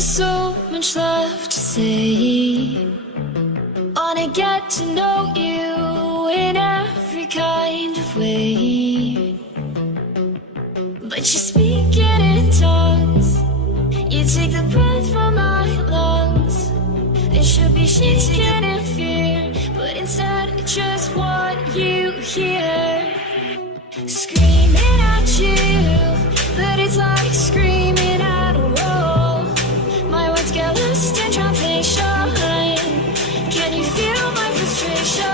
just so much left to say. Wanna get to know you in every kind of way. But you're speaking in tongues. You take the breath from my lungs. There should be shaking in fear, but instead I just want you here. Screaming at you, but it's like screaming at a wall. My words get lost in translation. Can you feel my frustration?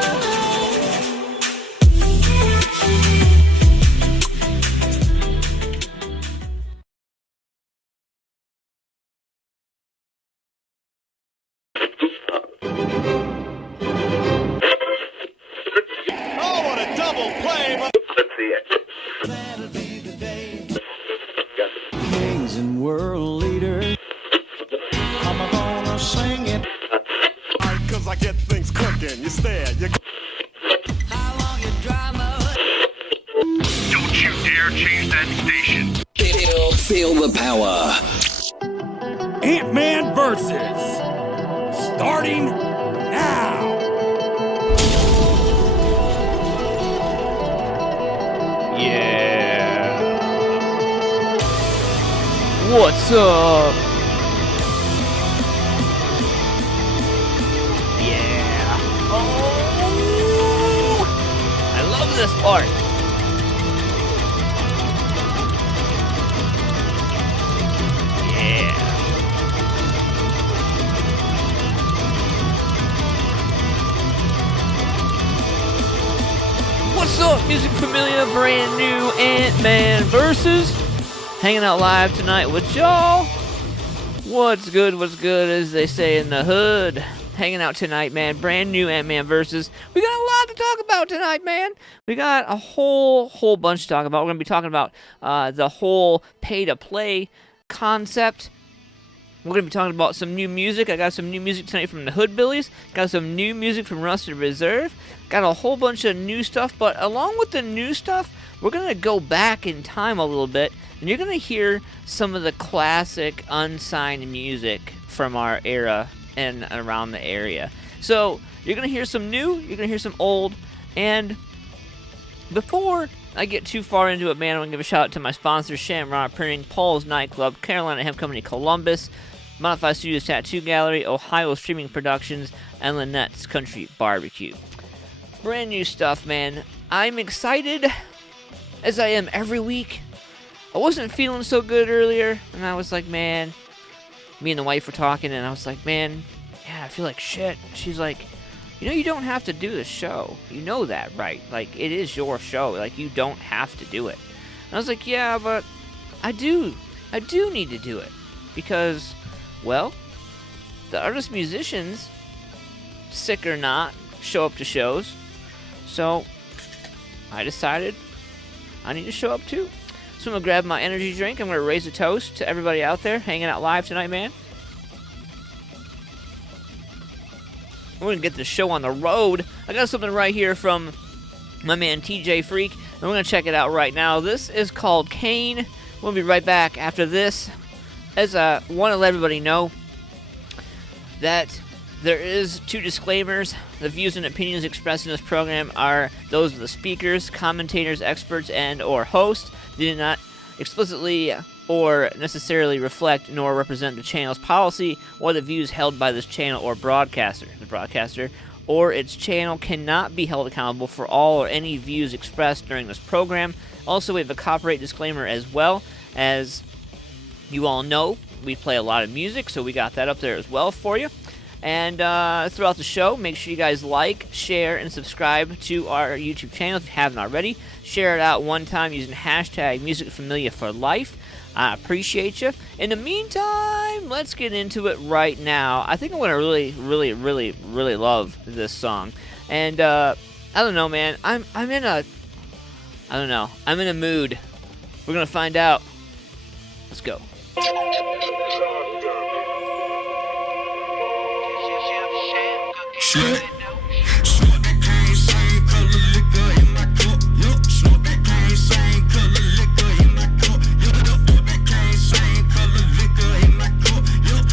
Oh, what a double play! Let's see it. That'll be the day. Kings and world leaders. I'm gonna sing it. Cause I get things cooking. You stare, you. How long your drama? Don't you dare change that station. Feel the power. Ant-Man versus. Starting now. Yeah. What's up? Yeah. Oh, I love this part. Yeah. What's up, MusicFamilia? Brand new Ant-Man versus. Hanging out live tonight with y'all. What's good, as they say in the hood. Hanging out tonight, man. Brand new Ant-Man versus. We got a lot to talk about tonight, man. We got a whole bunch to talk about. We're going to be talking about the whole pay-to-play concept. We're going to be talking about some new music. I got some new music tonight from the Hoodbillies. Got some new music from Rusted Reserve. Got a whole bunch of new stuff. But along with the new stuff, we're going to go back in time a little bit. And you're going to hear some of the classic unsigned music from our era and around the area. So you're going to hear some new. You're going to hear some old. And before I get too far into it, man, I want to give a shout out to my sponsors, Shamrock Printing, Paul's Nightclub, Carolina Hemp Company, Columbus, Modified Studios Tattoo Gallery, Ohio Streaming Productions, and Lynette's Country Barbecue. Brand new stuff, man. I'm excited, as I am every week. I wasn't feeling so good earlier, and I was like, man, me and the wife were talking, and I was like, man, yeah, I feel like shit. She's like, you know, you don't have to do the show. You know that, right? Like, it is your show. Like, you don't have to do it. And I was like, yeah, but I do need to do it. Because, well, the artists, musicians, sick or not, show up to shows. So, I decided I need to show up too. So I'm going to grab my energy drink. I'm going to raise a toast to everybody out there hanging out live tonight, man. We're going to get this show on the road. I got something right here from my man TJ Freeq, and we're going to check it out right now. This is called Kane. We'll be right back after this. As I want to let everybody know that there is 2 disclaimers. The views and opinions expressed in this program are those of the speakers, commentators, experts, and or hosts. They do not explicitly or necessarily reflect nor represent the channel's policy or the views held by this channel or broadcaster. The broadcaster or its channel cannot be held accountable for all or any views expressed during this program. Also, we have a copyright disclaimer as well. As you all know, we play a lot of music, so we got that up there as well for you. And throughout the show, make sure you guys like, share, and subscribe to our YouTube channel if you haven't already. Share it out one time using hashtag MusicFamilia for life. I appreciate you. In the meantime, let's get into it right now. I think I'm going to really love this song. And I don't know, man. I'm in a mood. We're going to find out. Let's go. Smoke that cane, same color liquor in my cup. Yup, smoke that cane, same color liquor in my cup. Yup, smoke that cane, same color liquor in my cup. Yup,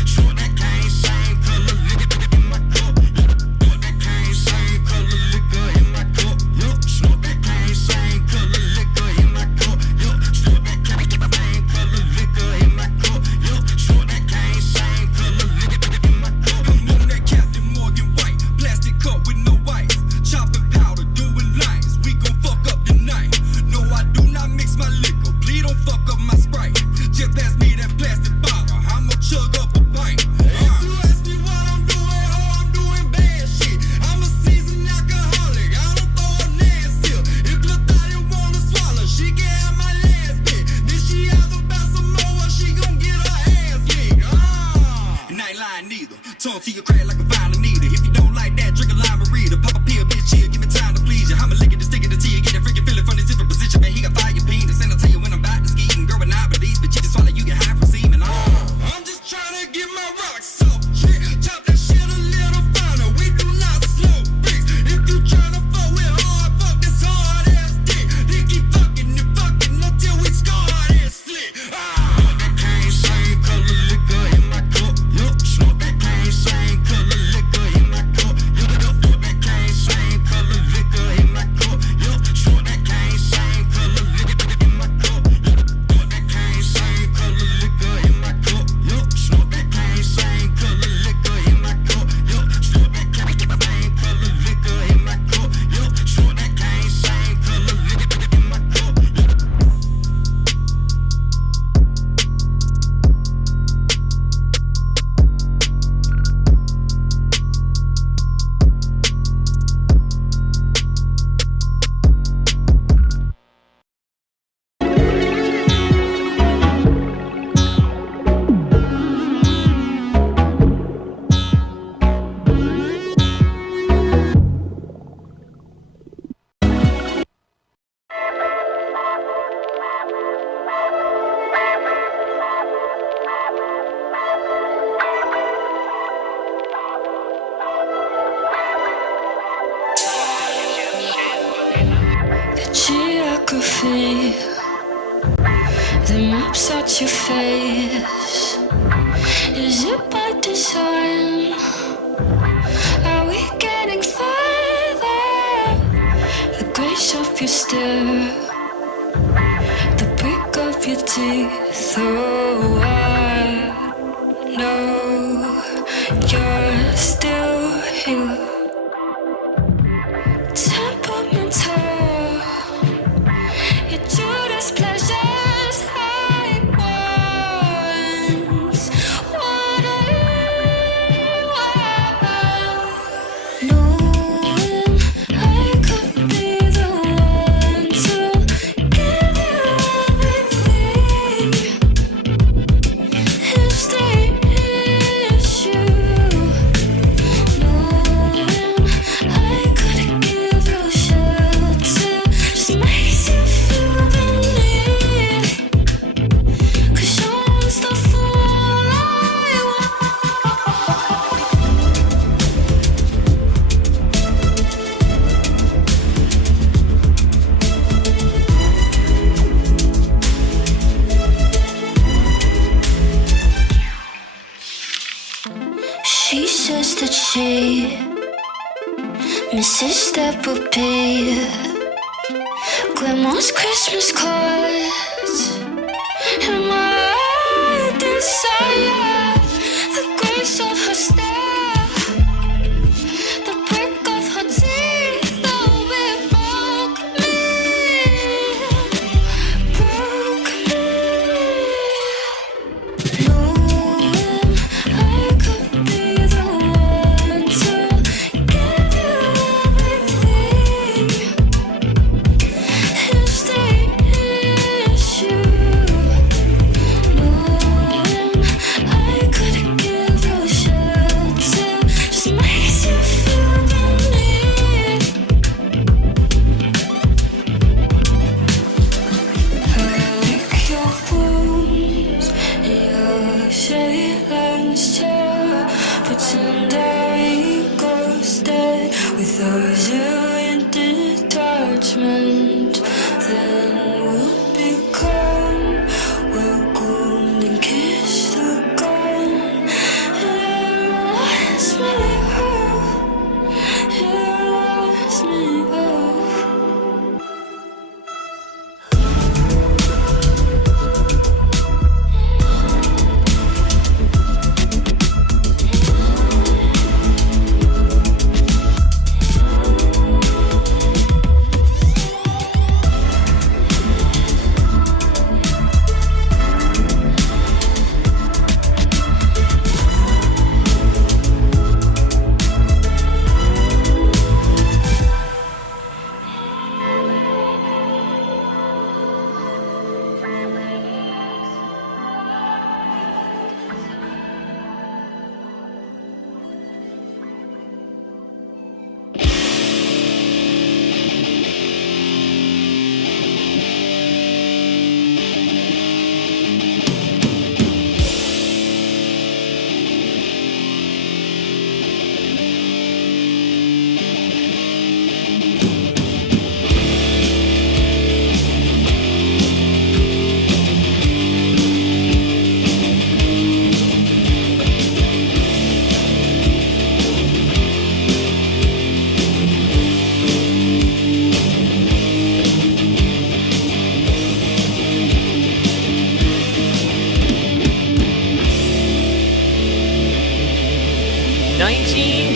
geography. The maps at your face. Is it by design? Are we getting further? The grace of your stare, the break of your teeth. Oh, I know you're still here. Temperamental, your Judas pleasures I once what I want. Knowing I could be the one to give you everything is the issue. Knowing I could give you shelter just makes you feel the need. 'Cause you're the fool I want. She says that she misses that would be Grandma's Christmas cards and my desire, the grace of her stare, the break of her teeth. Though it broke me. Knowing I could be the one to give you everything is the issue. Knowing I could give you shelter just makes you feel the need. I lick your wounds, your shameless tear. Pretend our ego's dead with those in detachment. Then we'll become welcomed and kiss the gone. It was me off. It was me off.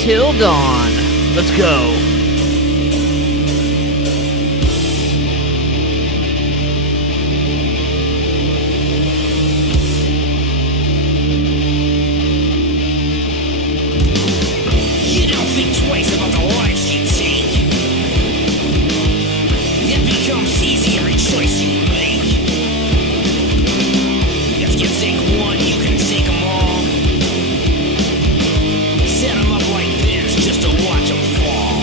Till dawn. Let's go. You don't think twice about the lives you take. It becomes easy every choice you make. If you take one, you can take them all. Set them up like this just to watch them fall.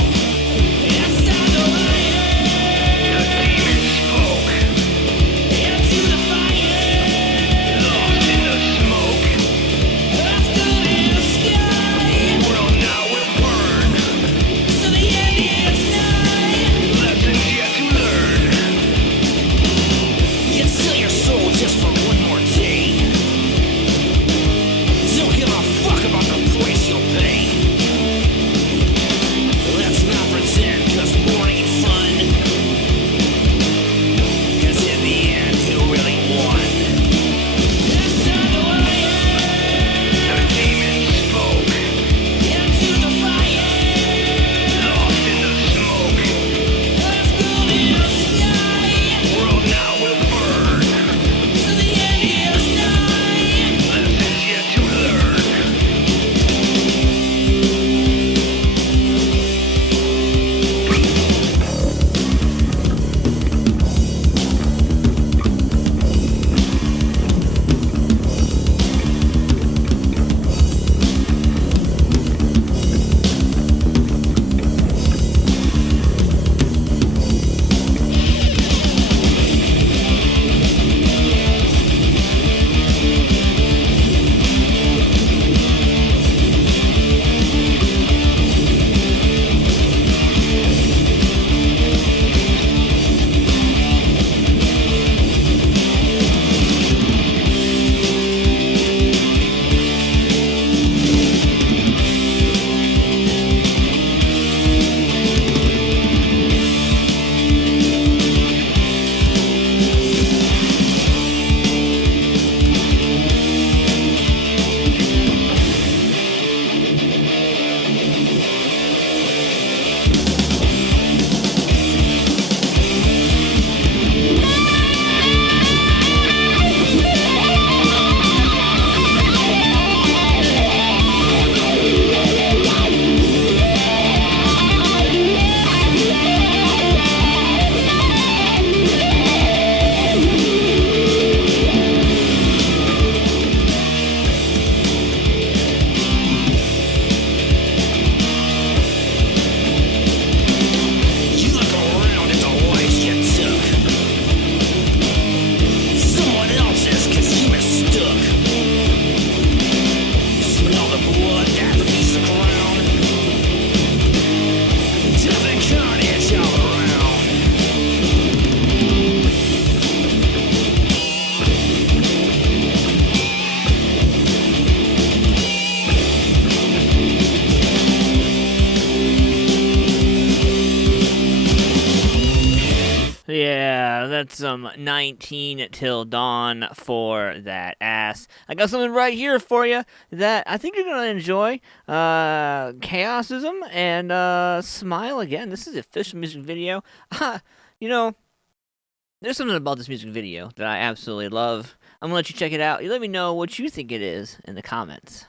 yeah, that's 19 till dawn for that ass. I got something right here for you that I think you're going to enjoy. Chaosism and Smile Again. This is the official music video. You know, there's something about this music video that I absolutely love. I'm going to let you check it out. You let me know what you think it is in the comments.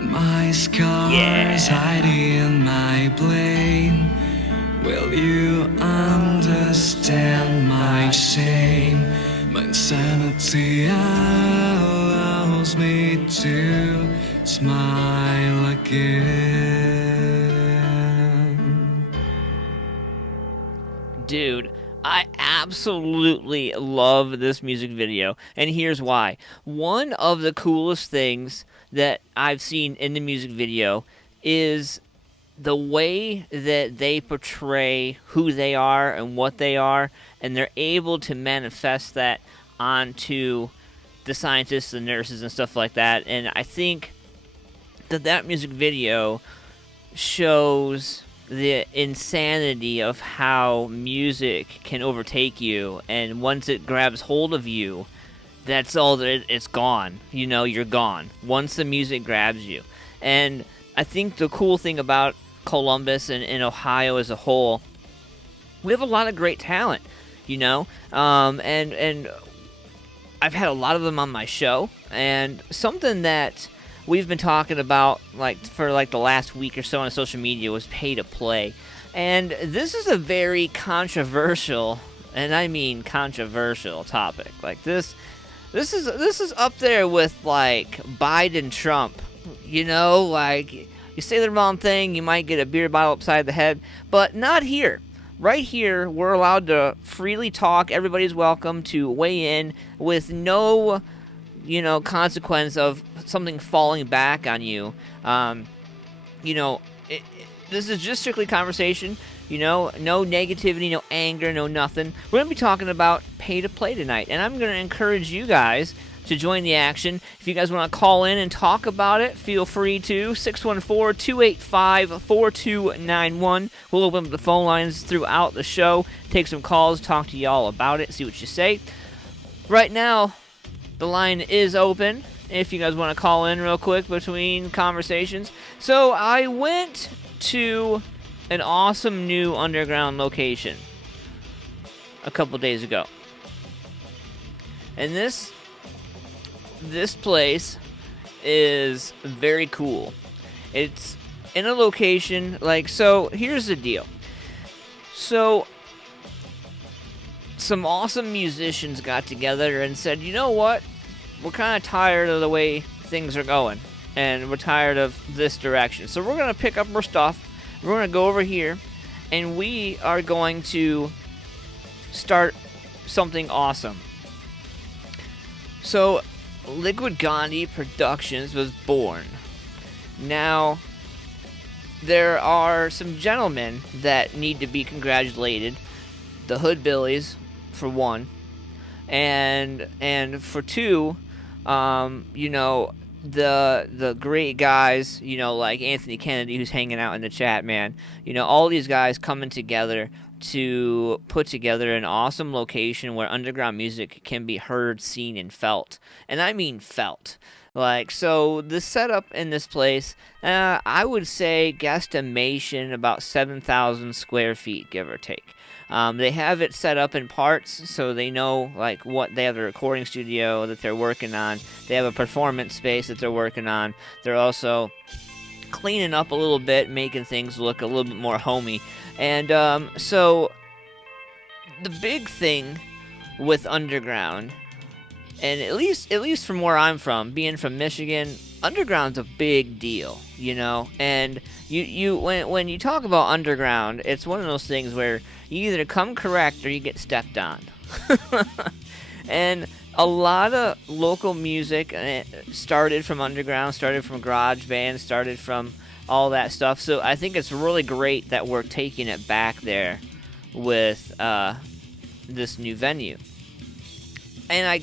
My scars hide in my blame. Will you understand my shame? My insanity allows me to smile again. Dude, I absolutely love this music video, and here's why. One of the coolest things that I've seen in the music video is the way that they portray who they are and what they are, and they're able to manifest that onto the scientists, the nurses, and stuff like that. And I think that music video shows the insanity of how music can overtake you, and once it grabs hold of you, that's all that it's gone. You know, you're gone once the music grabs you. And I think the cool thing about Columbus and Ohio as a whole, we have a lot of great talent, you know, and I've had a lot of them on my show, and something that we've been talking about for the last week or so on social media was pay to play. And this is a very controversial, and I mean controversial topic. Like this is up there with like Biden Trump. You know, like you say the wrong thing, you might get a beer bottle upside the head, but not here. Right here, we're allowed to freely talk. Everybody's welcome to weigh in with no consequence of something falling back on you. This is just strictly conversation. No negativity, no anger, no nothing. We're going to be talking about pay to play tonight, and I'm going to encourage you guys to join the action. If you guys want to call in and talk about it, feel free to. 614-285-4291. We'll open up the phone lines throughout the show, take some calls, talk to y'all about it, see what you say. Right now, the line is open if you guys want to call in real quick between conversations. So I went to an awesome new underground location a couple days ago. And this place is very cool. It's in a location, so here's the deal. So some awesome musicians got together and said, you know what? We're kind of tired of the way things are going, and we're tired of this direction. So we're going to pick up our stuff. We're going to go over here, and we are going to start something awesome. So Liquid Gandhi Productions was born. Now, there are some gentlemen that need to be congratulated. The Hoodbillies, for one, and for two, the great guys, like Anthony Kennedy, who's hanging out in the chat, man. All these guys coming together to put together an awesome location where underground music can be heard, seen, and felt. And I mean felt. So the setup in this place, I would say guesstimation about 7,000 square feet, give or take. They have it set up in parts, so they know what they have, a recording studio that they're working on. They have a performance space that they're working on. They're also cleaning up a little bit, making things look a little bit more homey. And so the big thing with underground, and at least from where I'm from, being from Michigan, underground's a big deal, And when you talk about underground, it's one of those things where you either come correct or you get stepped on. And a lot of local music started from underground, started from garage bands, started from all that stuff. So I think it's really great that we're taking it back there with this new venue. And I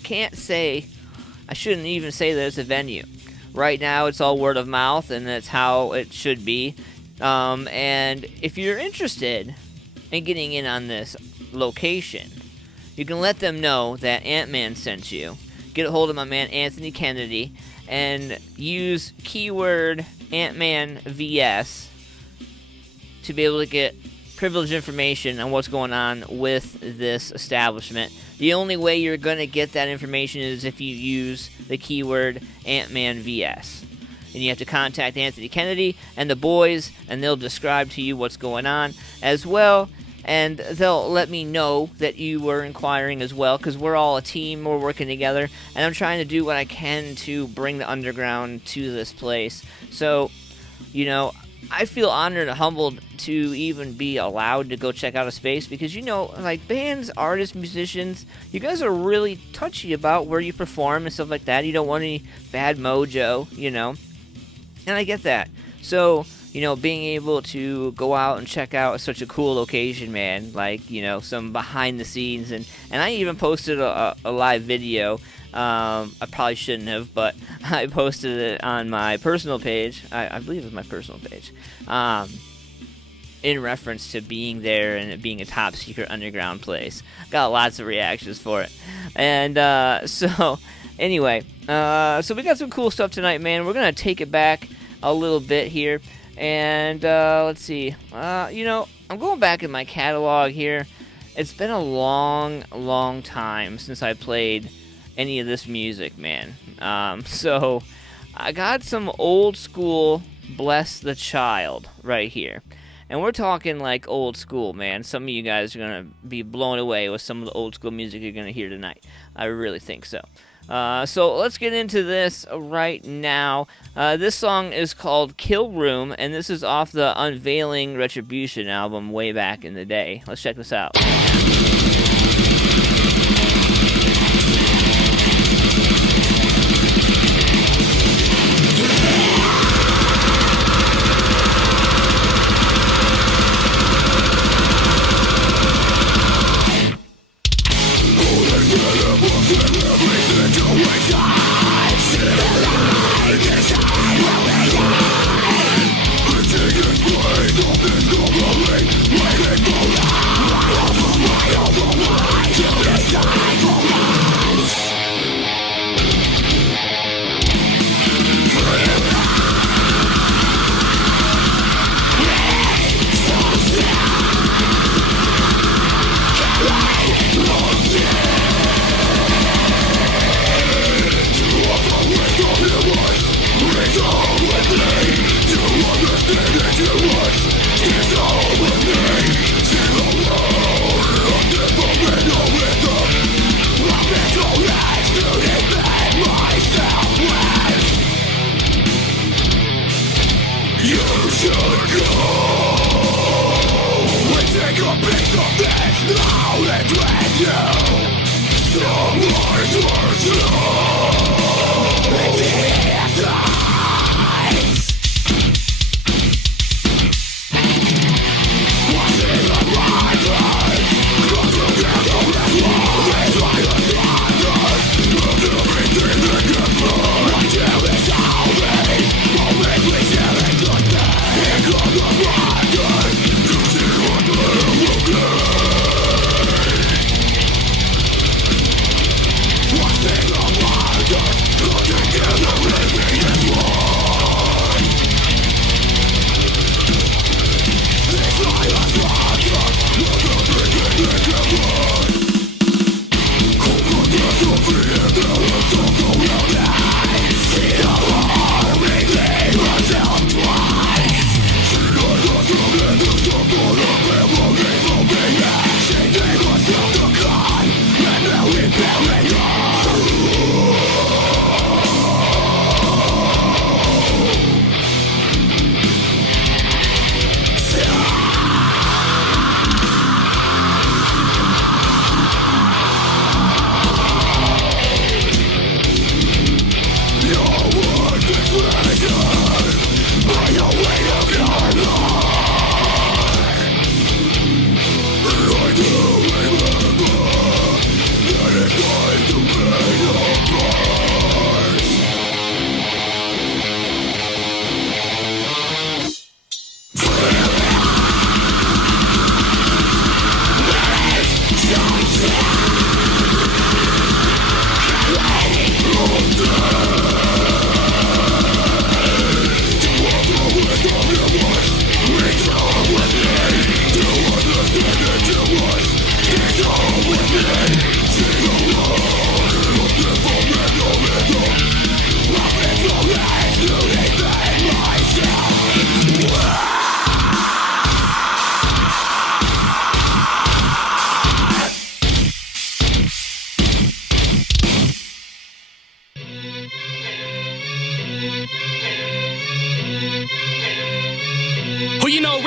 shouldn't even say that it's a venue. Right now it's all word of mouth, and that's how it should be. And if you're interested in getting in on this location, you can let them know that Ant-Man sent you. Get a hold of my man Anthony Kennedy and use keyword AntmanVs to be able to get privileged information on what's going on with this establishment. The only way you're going to get that information is if you use the keyword AntmanVs. And you have to contact Anthony Kennedy and the boys, and they'll describe to you what's going on as well. And they'll let me know that you were inquiring as well, because we're all a team, we're working together, and I'm trying to do what I can to bring the underground to this place. So, you know, I feel honored and humbled to even be allowed to go check out a space, because, you know, like bands, artists, musicians, you guys are really touchy about where you perform and stuff like that. You don't want any bad mojo, you know, and I get that. So, you know, being able to go out and check out such a cool location, man, like, you know, some behind the scenes, and I even posted a live video. I probably shouldn't have, but I posted it on my personal page. I believe it was my personal page, in reference to being there and it being a top secret underground place. Got lots of reactions for it. And so anyway, so we got some cool stuff tonight, man. We're going to take it back a little bit here. And let's see. You know, I'm going back in my catalog here. It's been a long, long time since I played any of this music, man. So I got some old school Bless the Child right here. And we're talking like old school, man. Some of you guys are going to be blown away with some of the old school music you're going to hear tonight. I really think so. So let's get into this right now. This song is called Kill Room, and this is off the Unveiling Retribution album way back in the day. Let's check this out. What's in the world?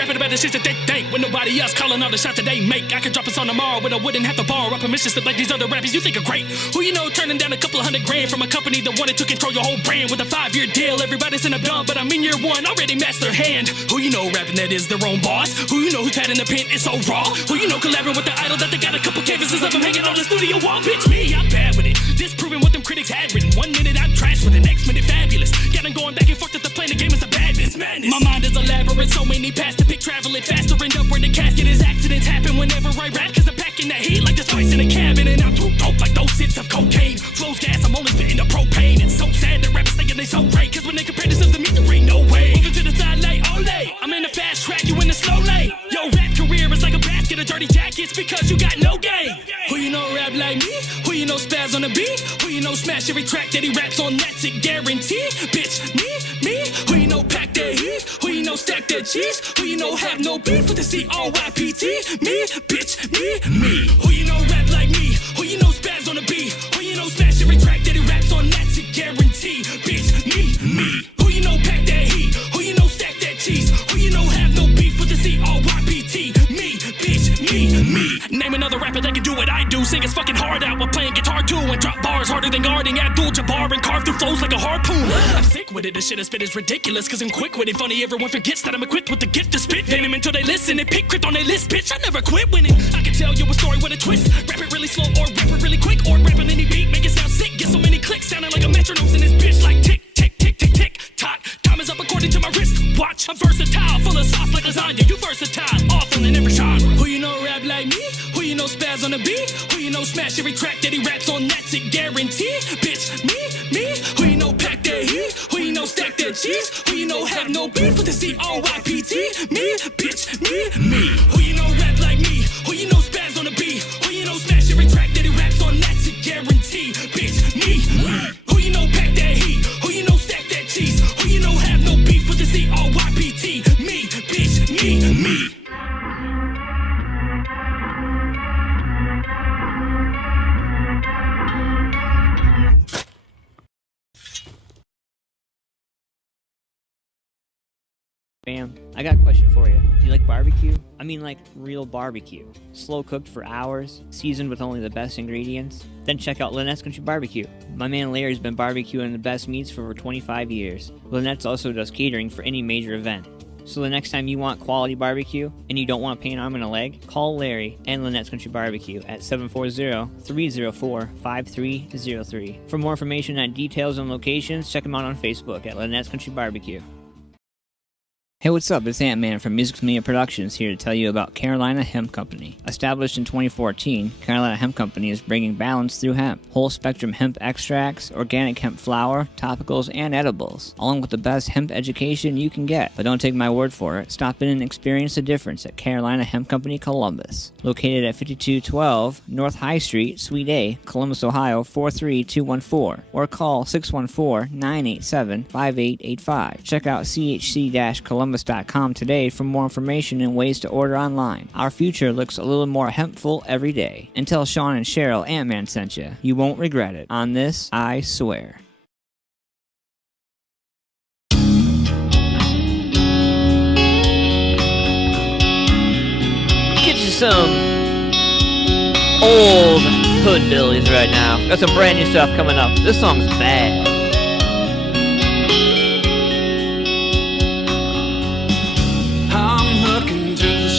rapping about the shit that they think. When nobody else calling all the shots that they make. I could drop a song tomorrow, but I wouldn't have to borrow up permissions to like these other rappers you think are great. Who you know turning down a couple of $100,000 from a company that wanted to control your whole brand with a 5-year deal. Everybody said I'm done, but I'm in year one, already master hand. Who you know rapping that is their own boss? Who you know who's had in the pen is so raw? Who you know collaborating with the idol that they got a couple canvases of them hanging on the studio wall? Bitch, me, I'm bad with it. Disproving what them critics had written. 1 minute I'm trash with the next minute fabulous. Got them going back and forth at the playing the game is a badness. Madness. My mind is elaborate, so many paths to pick, traveling faster, end up where the casket is. Accidents happen whenever I rap, cause I'm packing that heat like the spice in a cabin. And I'm too dope like those hits of cocaine. Flows gas, I'm only spitting the propane. It's so sad that rappers thinking they so great, cause when they compare themselves to me, there ain't no way. Moving to the side lane, ole. I'm in the fast track, you in the slow lane. Yo, rap career is like a basket of dirty jackets because you got no game. Who you know rap like me? Who you know spaz on the beat? Who you know smash every track that he raps on? That's a guarantee. Bitch, me. Who you know pack that heat? Who you know stack that cheese? Who you know have no beef with the CRYPT? Me, bitch, me. Who you know rap like me? Who you know spaz on the beat? Who you know smash every track that he raps on? That's a guarantee. Bitch, me. Who you know pack that heat? Who you know stack that cheese? Who you know have no beef with the CRYPT? Me, bitch, me. Name another rapper that can do what I do. Sing his fucking heart out while playing guitar too, and drop bars harder than guarding Abdul-Jabbar and carve through flows like a harpoon. I'm sick with it, the shit I spit is ridiculous, cause I'm quick with it. Funny, everyone forgets that I'm equipped with the gift to spit venom until they listen and pick crypt on their list, bitch. I never quit winning. I can tell you a story with a twist. Rap it really slow or rap it really quick, or rap on any beat, make it sound sick. Get so many clicks, sounding like a metronome in this bitch, like tick, tick, tick, tick, tick, tock. Time is up according to my wrist watch. I'm versatile, full of sauce like lasagna. You versatile, awful in every genre. Who you know rap like me? Who you know spaz on the beat? Who you know smash every track that he raps on? That's a guarantee. Bitch, me. Who you know pack that heat? Who you know stack that cheese? Who you know have no beef with the CRYPT? Me, bitch, me. Who you know rap like me? Who you know spaz on the beat? Who you know smash every track that he raps on? That's a guarantee. Bitch, me. Who you know pack that heat? Who you know stack that cheese? Who you know have no beef with the CRYPT? Me, bitch, me. Bam. I got a question for you. Do you like barbecue? I mean like real barbecue. Slow cooked for hours, seasoned with only the best ingredients? Then check out Lynette's Country Barbecue. My man Larry's been barbecuing the best meats for over 25 years. Lynette's also does catering for any major event. So the next time you want quality barbecue and you don't want to pay an arm and a leg, call Larry and Lynette's Country Barbecue at 740-304-5303. For more information on details and locations, check them out on Facebook at Lynette's Country Barbecue. Hey, what's up? It's Ant-Man from MusicFamilia Productions here to tell you about Carolina Hemp Company. Established in 2014, Carolina Hemp Company is bringing balance through hemp. Whole-spectrum hemp extracts, organic hemp flour, topicals, and edibles, along with the best hemp education you can get. But don't take my word for it. Stop in and experience the difference at Carolina Hemp Company, Columbus. Located at 5212 North High Street, Suite A, Columbus, Ohio 43214, or call 614-987-5885. Check out chc-columbus.com today for more information and ways to order online. Our future looks a little more hempful every day. And tell Sean and Cheryl Ant-Man sent you. You won't regret it. On this, I swear. Get you some old Hoodbillies right now. Got some brand new stuff coming up. This song's bad.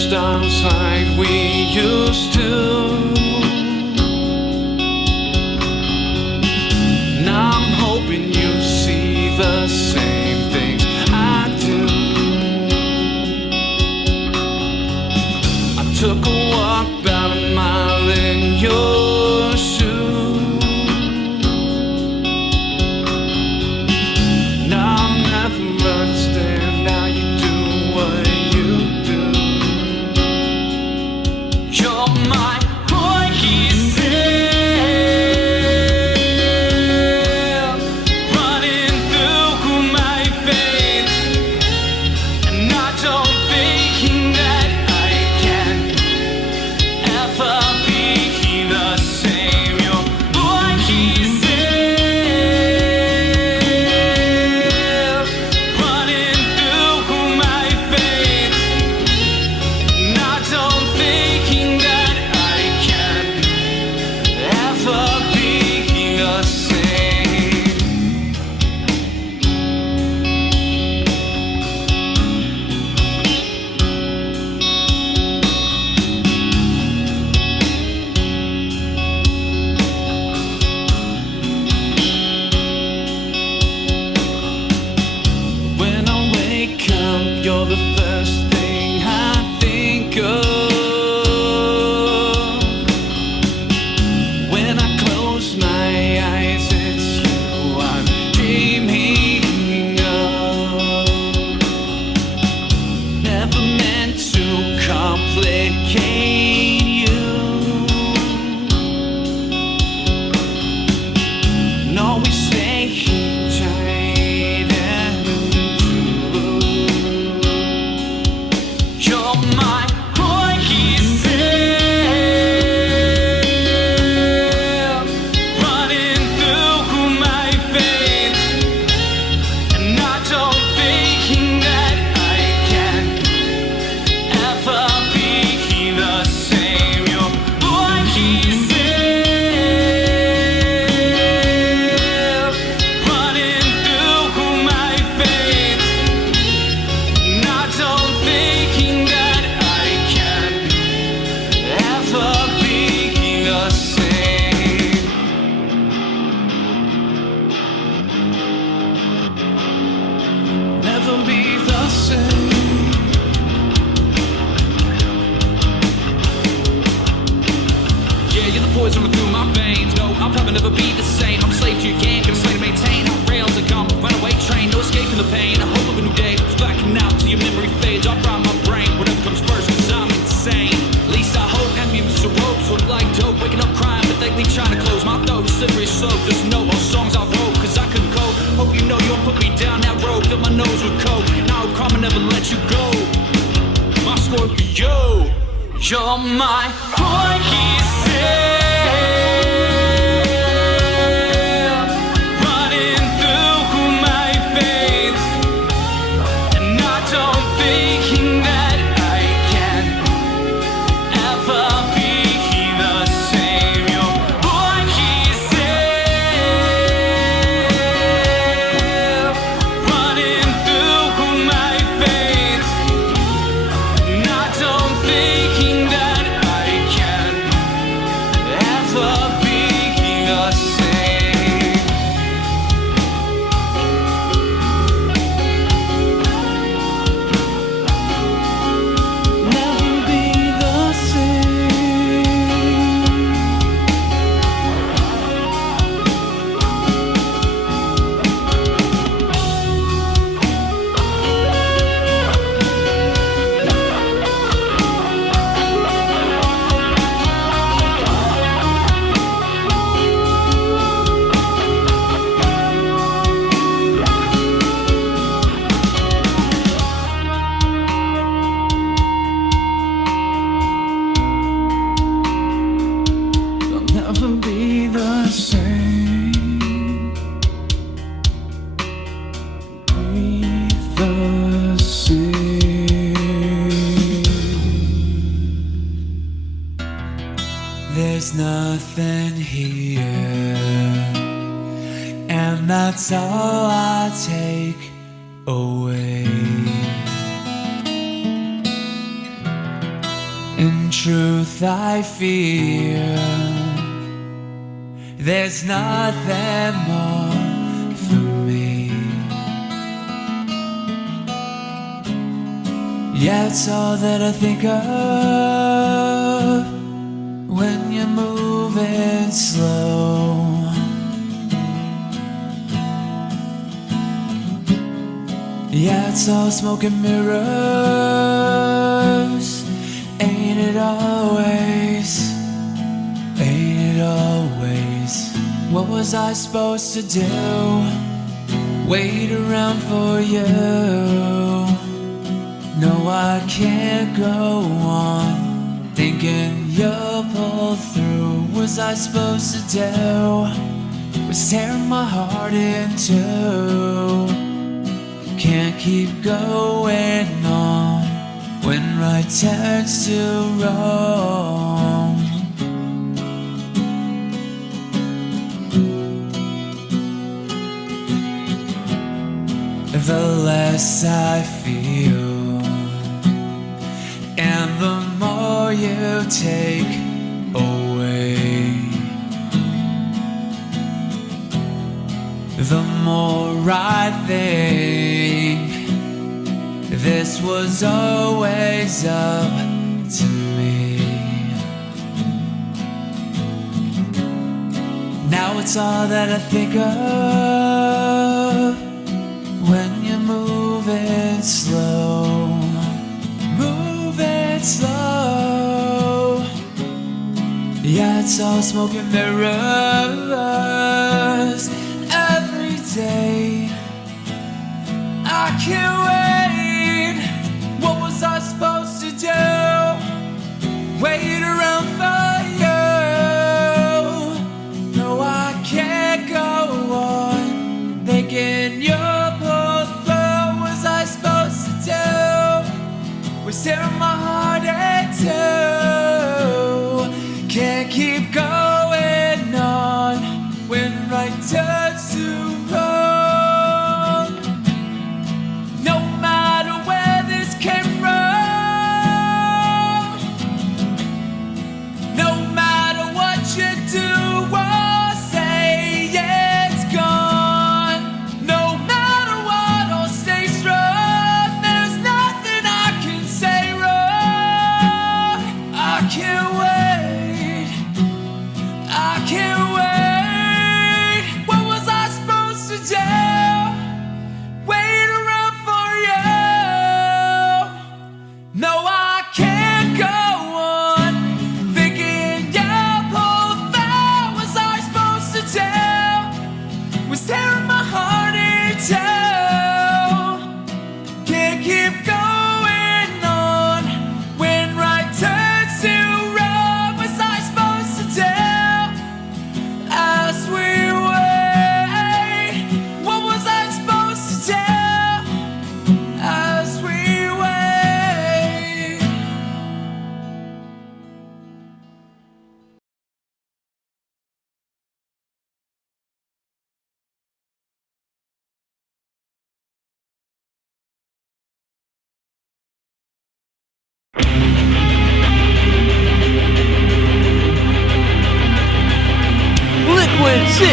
Stars like we used to. Now I'm hoping you see the same things I do. I took a walk about a mile in your shoes. same. Yeah, you're the poison running through my veins. No, I'll probably never be the same. I'm slave to your game, gonna slay to maintain. Out rails are gone, runaway train, no escaping the pain. I hope of a new day, it's blacking out till your memory fades. I'll fry my brain, whatever comes first, cause I'm insane. At least I hope, hand me some ropes, look like dope. Waking up crying, but they leave trying to close my throat. Slippery slope, just know all songs I wrote, cause I couldn't cope. Hope you know you won't put me down that road. Fill my nose with coke, now I hope karma never let you go. My Scorpio, you're my poison. There's nothing here, and that's all I take away. In truth, I fear there's nothing more for me. Yeah, it's all that I think of when you're moving slow. Yeah, it's all smoke and mirrors. Ain't it always? Ain't it always? What was I supposed to do? Wait around for you? No, I can't go on thinking you'll pull through. Was I supposed to do? Was tearing my heart in two. Can't keep going on when right turns to wrong. The less I feel, and the more you take away, the more I think this was always up to me. Now it's all that I think of when you're moving slow. Moving slow. Yeah, it's all smoke and mirrors. Every day I can't wait. What was I supposed to do? Wait around for you? No, I can't go on thinking you'll pull through. What was I supposed to do? Was tearing my heart in two. Can't keep going on when right turns to wrong. No matter where this came from, no matter what you do or say, it's gone. No matter what, I'll stay strong. There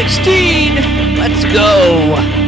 16. Let's go.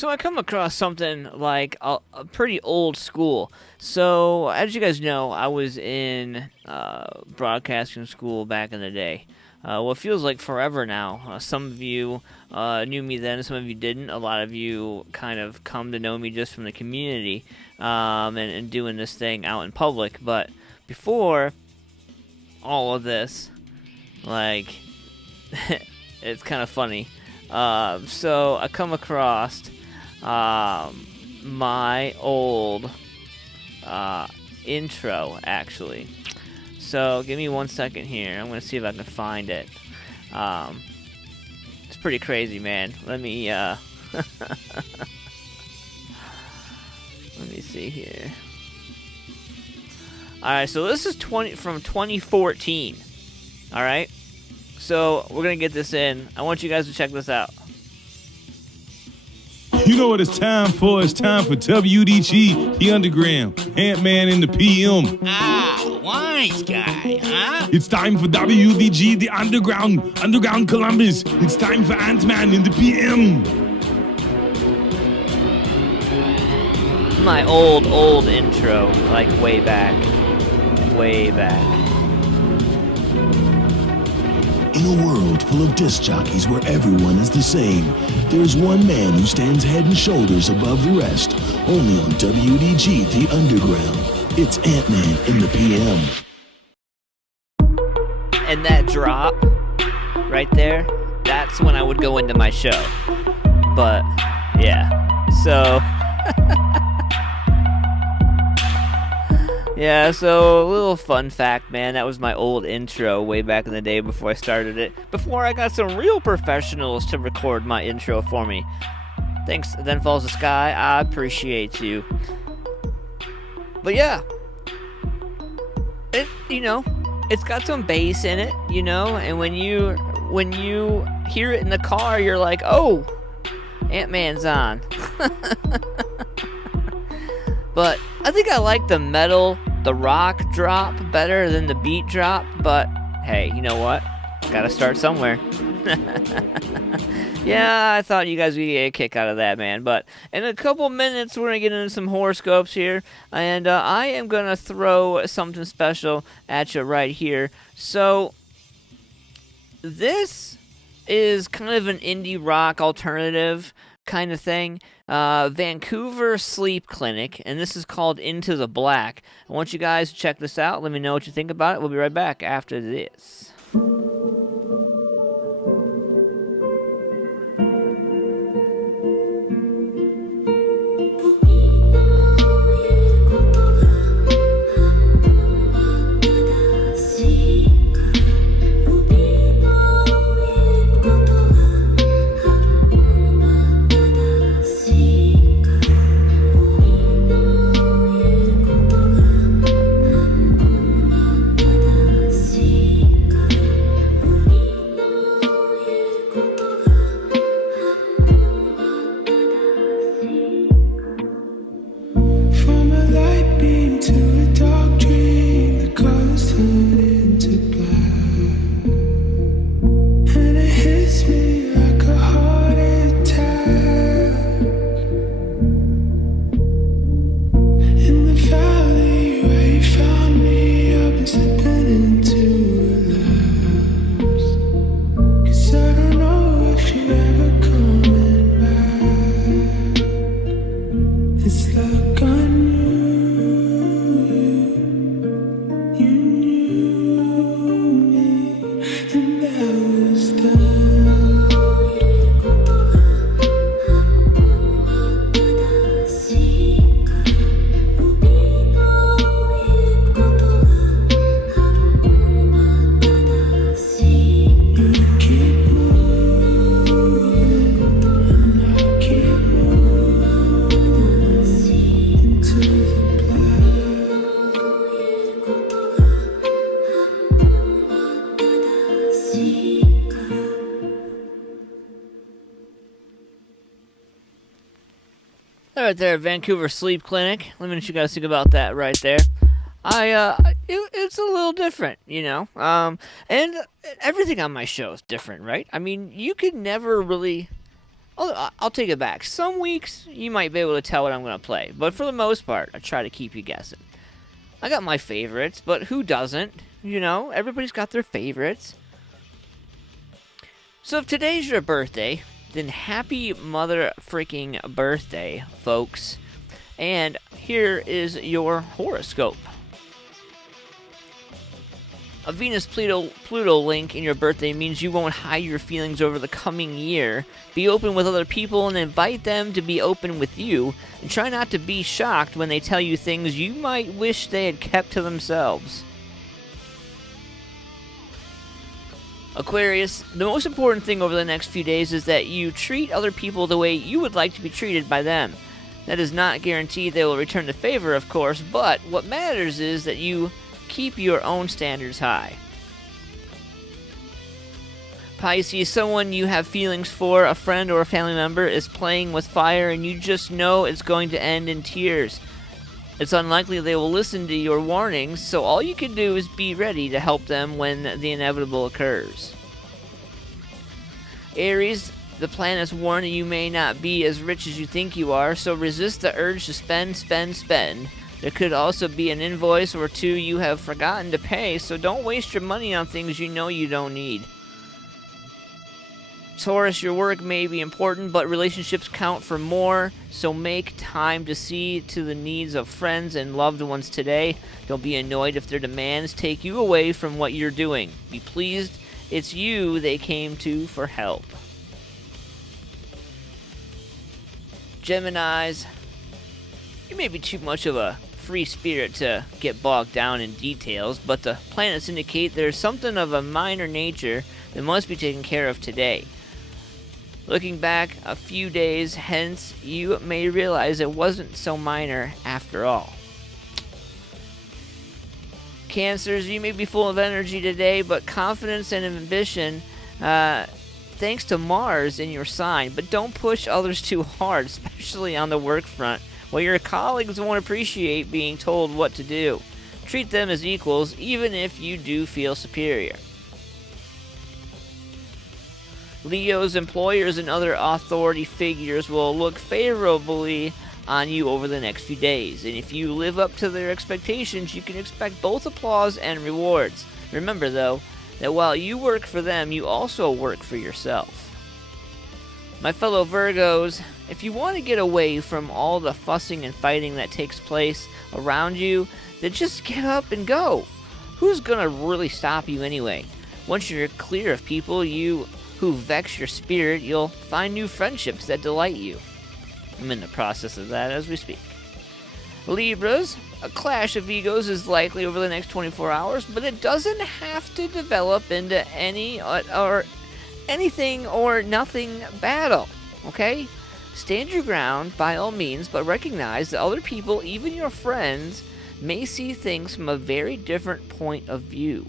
So I come across something like a pretty old school. So as you guys know, I was in broadcasting school back in the day. Well, it feels like forever now. Some of you knew me then, some of you didn't. A lot of you kind of come to know me just from the community and doing this thing out in public. But before all of this, like, it's kind of funny. So I come across my old intro, actually. So give me 1 second here. I'm gonna see if I can find it. It's pretty crazy, man. Let me let me see here. All right, so this is from 2014. All right, so we're gonna get this in. I want you guys to check this out. You know what it's time for? It's time for WDG, the Underground, Ant-Man in the PM. Ah, wise guy, huh? It's time for WDG, the Underground Columbus. It's time for Ant-Man in the PM. My old intro, like way back. In a world full of disc jockeys where everyone is the same, there is one man who stands head and shoulders above the rest, only on WDG, the Underground. It's Ant-Man in the PM. And that drop right there, that's when I would go into my show. But yeah, so yeah, so a little fun fact, man. That was my old intro way back in the day before I started it. Before I got some real professionals to record my intro for me. Thanks, Then Falls the Sky. I appreciate you. But yeah, it's got some bass in it, and when you hear it in the car, you're like, oh, Ant-Man's on. But I think I like the rock drop better than the beat drop, but hey, you know what? Gotta start somewhere. Yeah, I thought you guys would get a kick out of that, man. But in a couple minutes, we're gonna get into some horoscopes here, and I am gonna throw something special at you right here. So, this is kind of an indie rock alternative kind of thing. Vancouver Sleep Clinic, and this is called Into the Black. I want you guys to check this out. Let me know what you think about it. We'll be right back after this. Right there, Vancouver Sleep Clinic. Let me know what you guys think about that right there. It's a little different, and everything on my show is different, right? I mean, you could never really I'll take it back. Some weeks, you might be able to tell what I'm going to play. But for the most part, I try to keep you guessing. I got my favorites, but who doesn't? You know, everybody's got their favorites. So if today's your birthday, then happy mother freaking birthday, folks. And here is your horoscope. A Venus-Pluto link in your birthday means you won't hide your feelings over the coming year. Be open with other people and invite them to be open with you. And try not to be shocked when they tell you things you might wish they had kept to themselves. Aquarius, the most important thing over the next few days is that you treat other people the way you would like to be treated by them. That does not guarantee they will return the favor, of course, but what matters is that you keep your own standards high. Pisces, someone you have feelings for, a friend or a family member, is playing with fire and you just know it's going to end in tears. It's unlikely they will listen to your warnings, so all you can do is be ready to help them when the inevitable occurs. Aries, the planets warn that you may not be as rich as you think you are, so resist the urge to spend. There could also be an invoice or two you have forgotten to pay, so don't waste your money on things you know you don't need. Taurus, your work may be important, but relationships count for more, so make time to see to the needs of friends and loved ones today. Don't be annoyed if their demands take you away from what you're doing. Be pleased it's you they came to for help. Geminis, you may be too much of a free spirit to get bogged down in details, but the planets indicate there's something of a minor nature that must be taken care of today. Looking back a few days hence, you may realize it wasn't so minor after all. Cancers, you may be full of energy today, but confidence and ambition, thanks to Mars in your sign, but don't push others too hard, especially on the work front, where your colleagues won't appreciate being told what to do. Treat them as equals, even if you do feel superior. Leo's employers and other authority figures will look favorably on you over the next few days, and if you live up to their expectations, you can expect both applause and rewards. Remember, though, that while you work for them, you also work for yourself. My fellow Virgos, if you want to get away from all the fussing and fighting that takes place around you, then just get up and go. Who's gonna really stop you anyway? Once you're clear of people who vex your spirit, you'll find new friendships that delight you. I'm in the process of that as we speak. Libras, a clash of egos is likely over the next 24 hours, but it doesn't have to develop into anything or nothing battle, okay? Stand your ground by all means, but recognize that other people, even your friends, may see things from a very different point of view.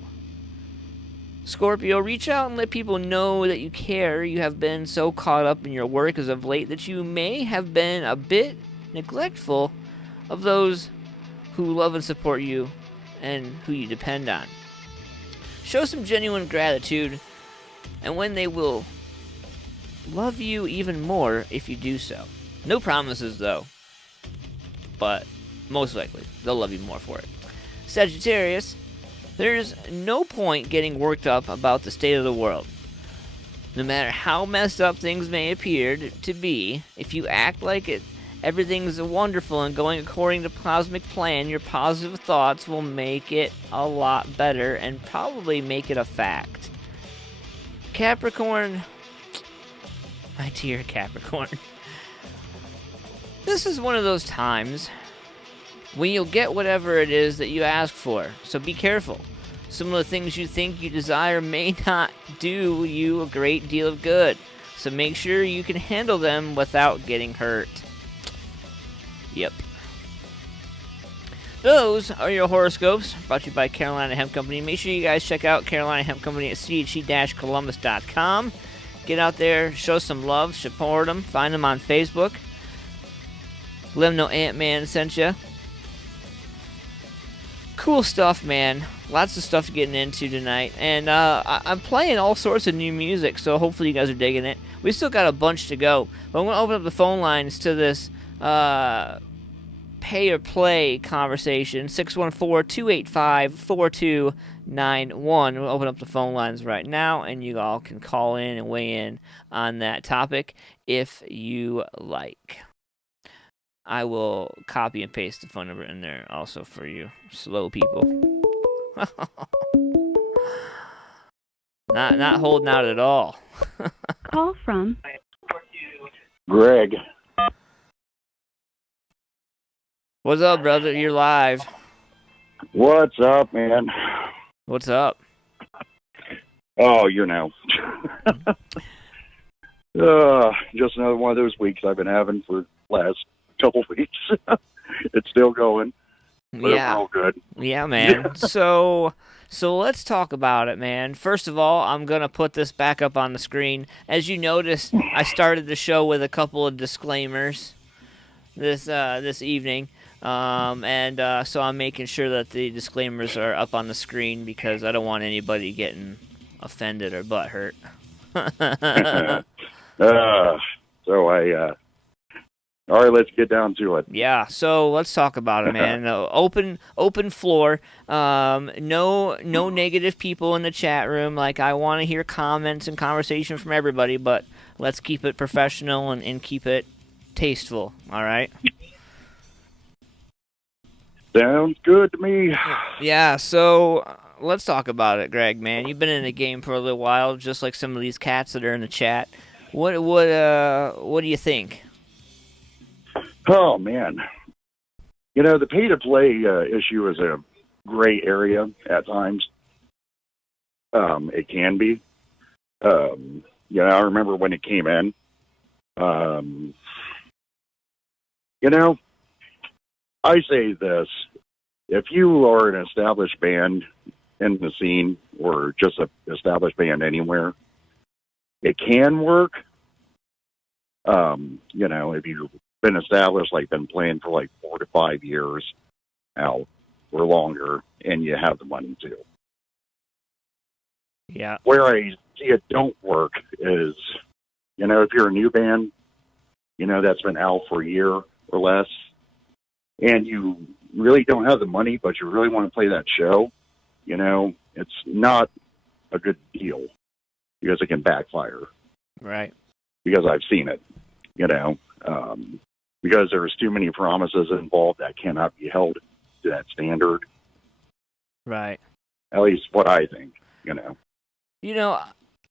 Scorpio, reach out and let people know that you care. You have been so caught up in your work as of late that you may have been a bit neglectful of those who love and support you and who you depend on. Show some genuine gratitude, and when they will love you even more if you do so. No promises, though, but most likely they'll love you more for it. Sagittarius, there's no point getting worked up about the state of the world. No matter how messed up things may appear to be, if you act like everything's wonderful and going according to cosmic plan, your positive thoughts will make it a lot better and probably make it a fact. Capricorn, my dear Capricorn, this is one of those times when you'll get whatever it is that you ask for, so be careful. Some of the things you think you desire may not do you a great deal of good, so make sure you can handle them without getting hurt. Yep. Those are your horoscopes, brought to you by Carolina Hemp Company. Make sure you guys check out Carolina Hemp Company at che-columbus.com. Get out there, show some love, support them, find them on Facebook. Let them know Ant-Man sent you. cool stuff, man. Lots of stuff getting into tonight. And I'm playing all sorts of new music, so hopefully you guys are digging it. We still got a bunch to go. But I'm going to open up the phone lines to this pay or play conversation. 614-285-4291. We'll open up the phone lines right now, and you all can call in and weigh in on that topic if you like. I will copy and paste the phone number in there also for you slow people. Not holding out at all. Call from Greg. What's up, brother? You're live. What's up, man? What's up? Oh, you know. Just another one of those weeks I've been having for the last couple weeks. It's still going. But Yeah. It's all good. Yeah, man. So let's talk about it, man. First of all, I'm going to put this back up on the screen. As you noticed, I started the show with a couple of disclaimers this evening. So I'm making sure that the disclaimers are up on the screen because I don't want anybody getting offended or butthurt. All right, let's get down to it. Yeah, so let's talk about it, man. Open floor. No negative people in the chat room. Like, I want to hear comments and conversation from everybody, but let's keep it professional and keep it tasteful, all right? Sounds good to me. Yeah, so let's talk about it, Greg, man. You've been in the game for a little while, just like some of these cats that are in the chat. What do you think? Oh, man. You know, the pay-to-play issue is a gray area at times. It can be. You know, I remember when it came in. You know, I say this. If you are an established band in the scene or just an established band anywhere, it can work. You know, if you've been established, like been playing for like 4 to 5 years now or longer, and you have the money to. Yeah. Where I see it don't work is, you know, if you're a new band, you know, that's been out for a year or less, and you really don't have the money, but you really want to play that show, you know, it's not a good deal because it can backfire. Right. Because I've seen it, you know, because there's too many promises involved that cannot be held to that standard. Right. At least what I think, you know. You know,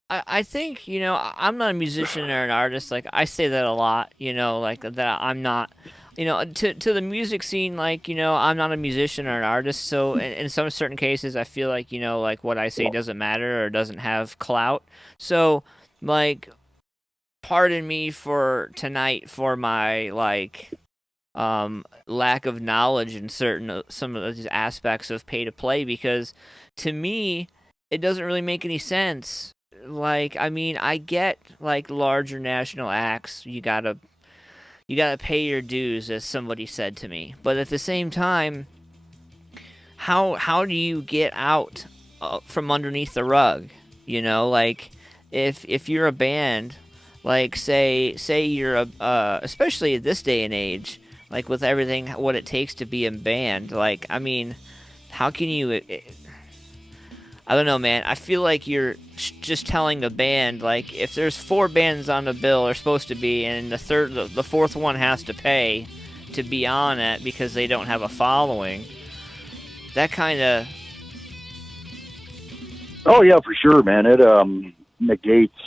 I think, you know, I'm not a musician or an artist. Like, I say that a lot, you know, like that I'm not, you know, to the music scene, like, you know, I'm not a musician or an artist. So in some certain cases, I feel like, you know, like what I say doesn't matter or doesn't have clout. So, like, pardon me for tonight for my, like, lack of knowledge in some of these aspects of pay to play, because to me, it doesn't really make any sense. Like, I mean, I get, like, larger national acts, you gotta pay your dues, as somebody said to me. But at the same time, how do you get out from underneath the rug? You know, like, if you're a band, like, say you're especially at this day and age, like, with everything, what it takes to be a band, like, I mean, how can you... I don't know, man. I feel like you're just telling a band, like, if there's 4 bands on the bill, or supposed to be, and the fourth one has to pay to be on it because they don't have a following, that kind of... Oh, yeah, for sure, man. It negates...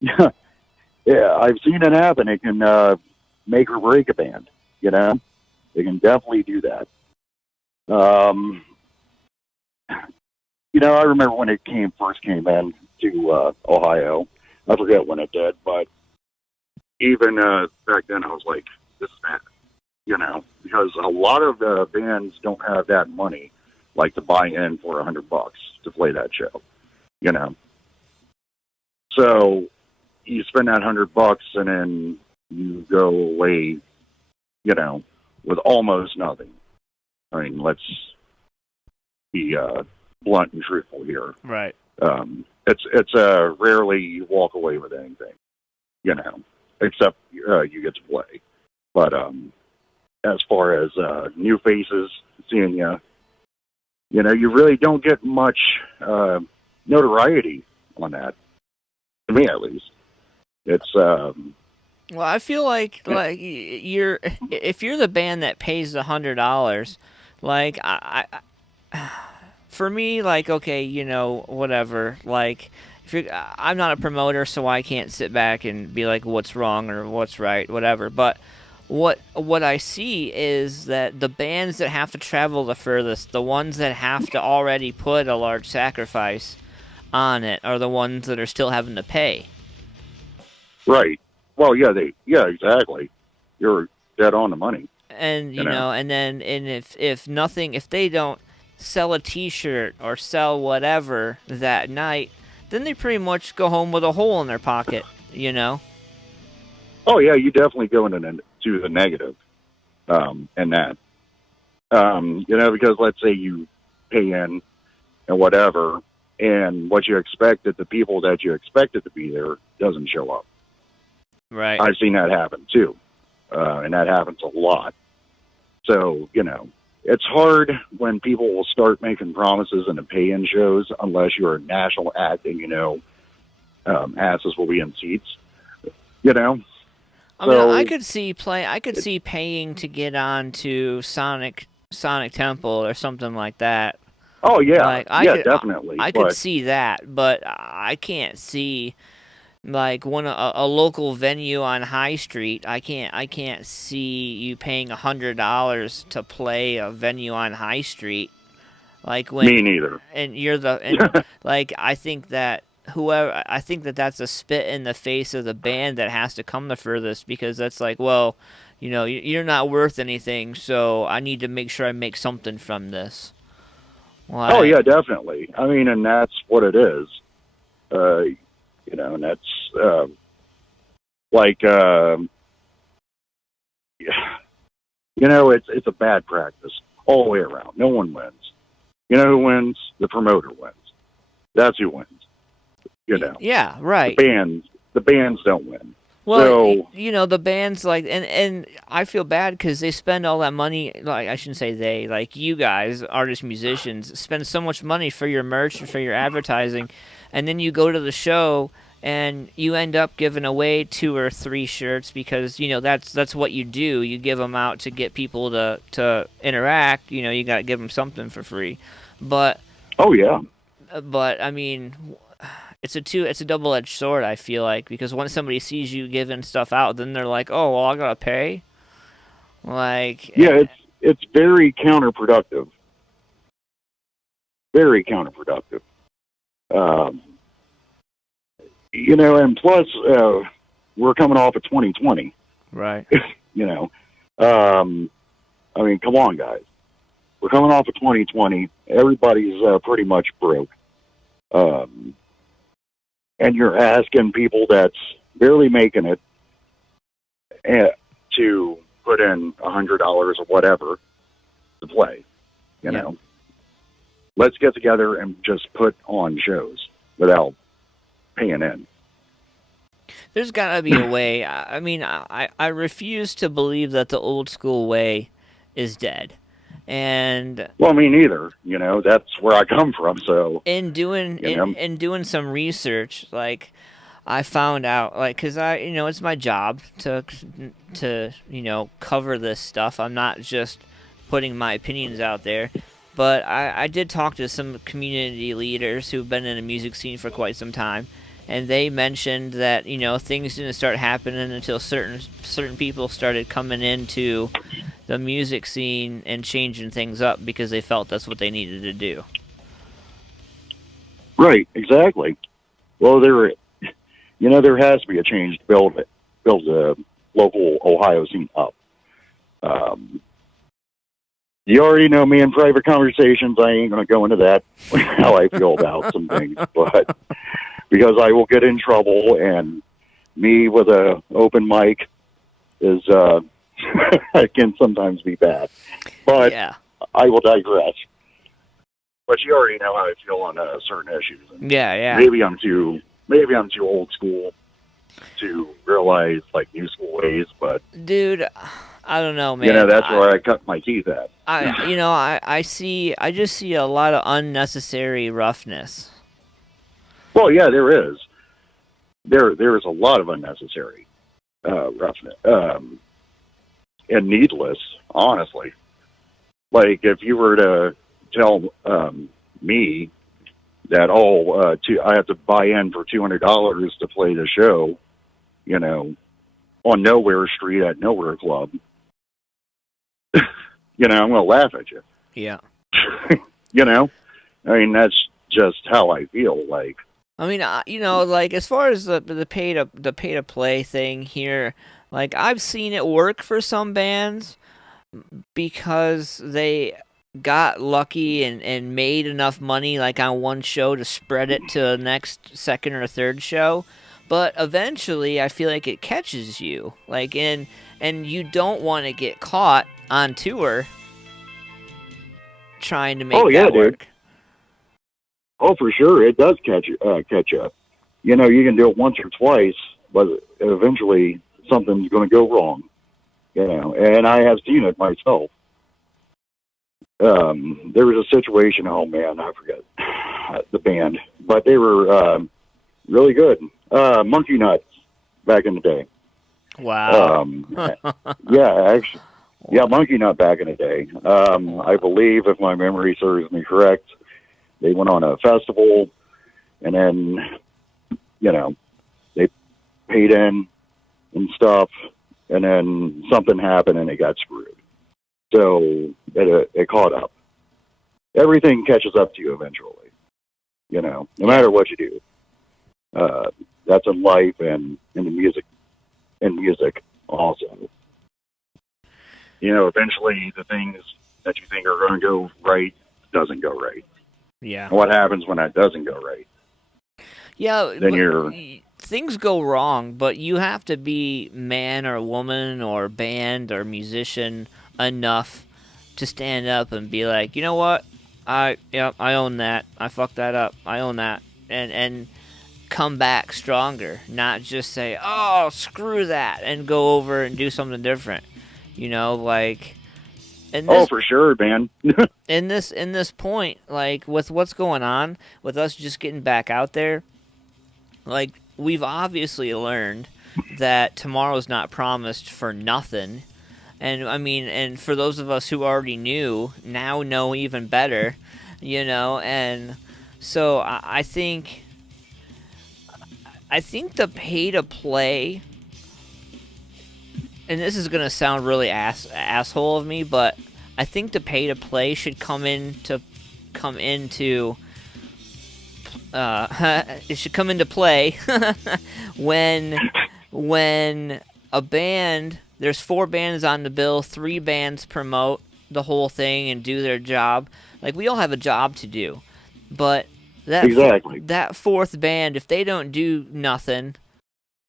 yeah, I've seen it happen. It can make or break a band, you know? It can definitely do that. You know, I remember when it first came in to Ohio. I forget when it did, but even back then I was like, this is bad, you know, because a lot of the bands don't have that money, like to buy in for $100 to play that show, you know. So you spend that $100 and then you go away, you know, with almost nothing. I mean, let's be blunt and truthful here. Right. It's rarely you walk away with anything, except you get to play. But as far as new faces seeing you, you really don't get much notoriety on that. To me, at least, it's. Well, I feel like if you're the band that pays $100, like for me, like, okay, whatever. Like, I'm not a promoter, so I can't sit back and be like, what's wrong or what's right, whatever. But what I see is that the bands that have to travel the furthest, the ones that have to already put a large sacrifice on it, are the ones that are still having to pay. Right. Well, yeah, exactly. You're dead on the money. And if they don't sell a T-shirt or sell whatever that night, then they pretty much go home with a hole in their pocket. Oh yeah, you definitely go into the negative, in that. Because let's say you pay in and whatever, and what you expected, the people that you expected to be there doesn't show up. Right. I've seen that happen too, and that happens a lot. So it's hard when people will start making promises in the pay-in shows unless you're a national act and asses will be in seats. I mean, I could see paying to get on to Sonic Temple or something like that. Oh yeah, definitely. I could see that, but I can't see like a local venue on High Street. I can't see you paying $100 to play a venue on High Street. Like when me neither. And like I think that that's a spit in the face of the band that has to come the furthest, because that's like, well, you're not worth anything, so I need to make sure I make something from this. Like, oh yeah, definitely. I mean, and that's what it is. And that's it's a bad practice all the way around. No one wins. You know who wins? The promoter wins. That's who wins. Yeah, right. The bands don't win. Well, so, the bands, like, and I feel bad because they spend all that money, like, I shouldn't say they, like, you guys, artists, musicians, spend so much money for your merch and for your advertising, and then you go to the show and you end up giving away 2 or 3 shirts because, that's what you do. You give them out to get people to interact. You got to give them something for free. But... Oh, yeah. But, I mean... It's a double-edged sword, I feel like, because once somebody sees you giving stuff out, then they're like, oh, well, I gotta pay? Like... Yeah, it's very counterproductive. Very counterproductive. And plus, we're coming off of 2020. Right. I mean, come on, guys. We're coming off of 2020. Everybody's pretty much broke. And you're asking people that's barely making it to put in $100 or whatever to play. Let's get together and just put on shows without paying in. There's got to be a way. I mean, I refuse to believe that the old school way is dead. And well, me neither. That's where I come from. So in doing some research, like I found out, like, because it's my job to cover this stuff. I'm not just putting my opinions out there, but I did talk to some community leaders who've been in the music scene for quite some time, and they mentioned that things didn't start happening until certain people started coming into the music scene and changing things up because they felt that's what they needed to do. Right, exactly. Well, there has to be a change to build the local Ohio scene up. You already know me in private conversations. I ain't going to go into that, how I feel about some things, but because I will get in trouble, and me with a open mic is... it can sometimes be bad, but yeah. I will digress. But you already know how I feel on certain issues. And Yeah. Maybe I'm too old school to realize like new school ways. But dude, I don't know, man. That's where I cut my teeth at. I just see a lot of unnecessary roughness. Well, yeah, there is. There is a lot of unnecessary roughness and needless, honestly. Like if you were to tell me that I have to buy in for $200 to play the show, on Nowhere Street at Nowhere Club, I'm going to laugh at you. Yeah. I mean, that's just how I feel. Like, I mean, like as far as the pay to play thing here, like I've seen it work for some bands because they got lucky and made enough money like on one show to spread it to the next second or third show. But eventually I feel like it catches you. Like and you don't want to get caught on tour trying to make that work. Dude. Oh, for sure, it does catch you. You can do it once or twice, but eventually something's going to go wrong. And I have seen it myself. There was a situation. Oh man, I forget the band, but they were really good. Monkey Nuts back in the day. Wow. Yeah, actually. Yeah, Monkey Nut back in the day. I believe, if my memory serves me correct, they went on a festival, and then, they paid in and stuff, and then something happened and they got screwed. So it caught up. Everything catches up to you eventually, no matter what you do. That's in life and in the music, also. Eventually the things that you think are going to go right doesn't go right. Yeah. And what happens when that doesn't go right? Yeah. Then things go wrong, but you have to be man or woman or band or musician enough to stand up and be like, you know what? I own that. I fucked that up. I own that. And come back stronger, not just say, oh, screw that, and go over and do something different. For sure, man. in this point, like with what's going on with us just getting back out there, like we've obviously learned that tomorrow's not promised for nothing. And I mean, and for those of us who already knew, now know even better, and so I think the pay to play, and this is gonna sound really asshole of me, but I think the pay to play should come into it should come into play when a band, there's 4 bands on the bill, 3 bands promote the whole thing and do their job. Like we all have a job to do, but that 4th band, if they don't do nothing,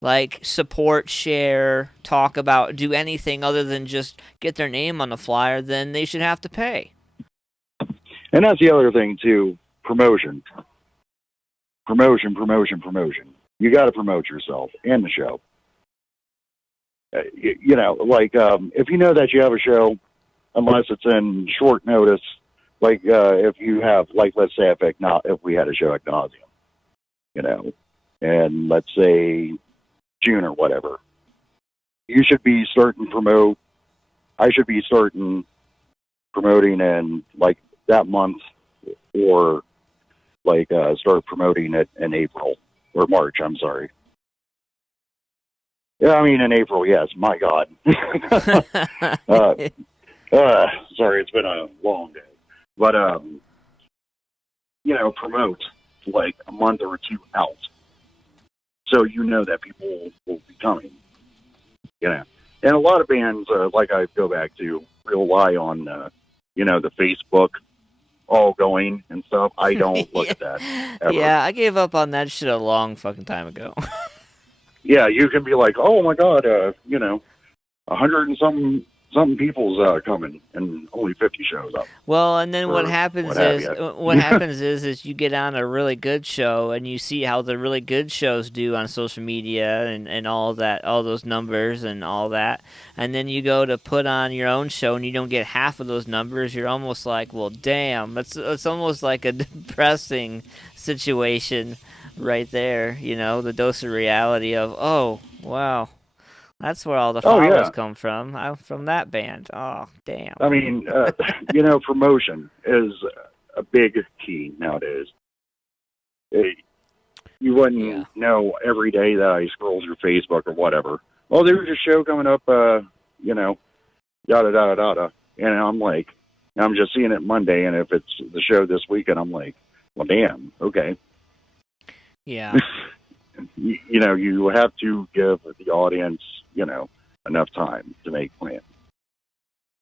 like support, share, talk about, do anything other than just get their name on the flyer, then they should have to pay. And that's the other thing too, promotion. Promotion. You got to promote yourself and the show. If you know that you have a show, unless it's in short notice, like if you have, like, let's say if we had a show at Nauseam, and let's say June or whatever, you should be starting promote. I should be starting promoting in like that month, or like start promoting it in April or March. I'm sorry. Yeah, I mean in April. Yes, my God. Sorry, it's been a long day. But, promote like a month or 2 out. So that people will be coming. And a lot of bands, like I go back to, rely on, the Facebook all going and stuff. I don't look at that ever. Yeah, I gave up on that shit a long fucking time ago. Yeah, you can be like, oh my God, 100 and some people's coming and only 50 shows up. Well, and then what Or happens what have is you. what happens is you get on a really good show and you see how the really good shows do on social media and all that, all those numbers and all that, and then you go to put on your own show and you don't get half of those numbers. You're almost like, well, damn, it's almost like a depressing situation right there. You know, the dose of reality of, oh, wow. That's where all the followers come from. I'm from that band. Oh, damn. I mean, promotion is a big key nowadays. You wouldn't know every day that I scroll through Facebook or whatever. Well, there's a show coming up, yada, yada, yada. And I'm like, I'm just seeing it Monday, and if it's the show this weekend, I'm like, well, damn, okay. Yeah. You have to give the audience, enough time to make plan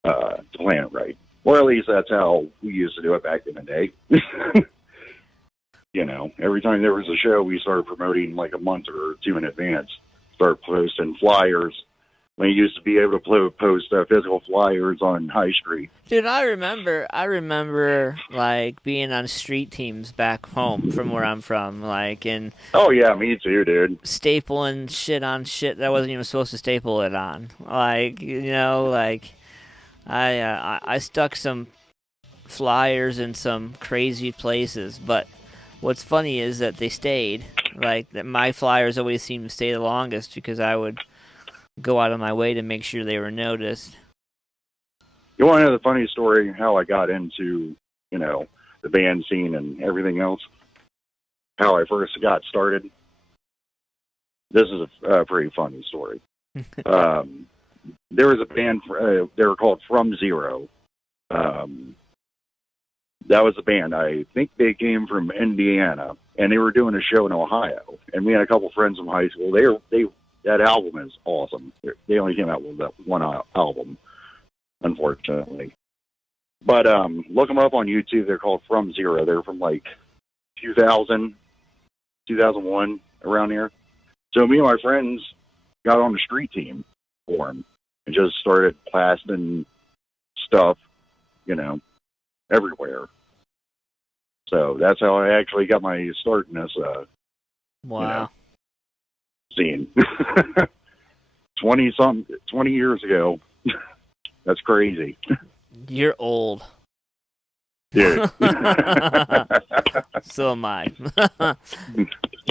it right. Or at least that's how we used to do it back in the day. Every time there was a show, we started promoting like a month or two in advance. Start posting flyers. When you used to be able to post physical flyers on High Street. Dude, I remember like being on street teams back home from where I'm from, like in. Oh yeah, me too, dude. Stapling shit on shit that I wasn't even supposed to staple it on, like I stuck some flyers in some crazy places, but what's funny is that they stayed. Like that, my flyers always seemed to stay the longest because I would go out of my way to make sure they were noticed. You want to know the funny story, how I got into, the band scene and everything else? How I first got started? This is a pretty funny story. There was a band, they were called From Zero. That was a band. I think they came from Indiana, and they were doing a show in Ohio. And we had a couple friends from high school. That album is awesome. They only came out with that one album, unfortunately. But look them up on YouTube. They're called From Zero. They're from like 2000, 2001, around here. So me and my friends got on the street team for them and just started plastering stuff, everywhere. So that's how I actually got my start in this. Wow. Scene. 20 years ago. That's crazy. You're old. Dude. So am I.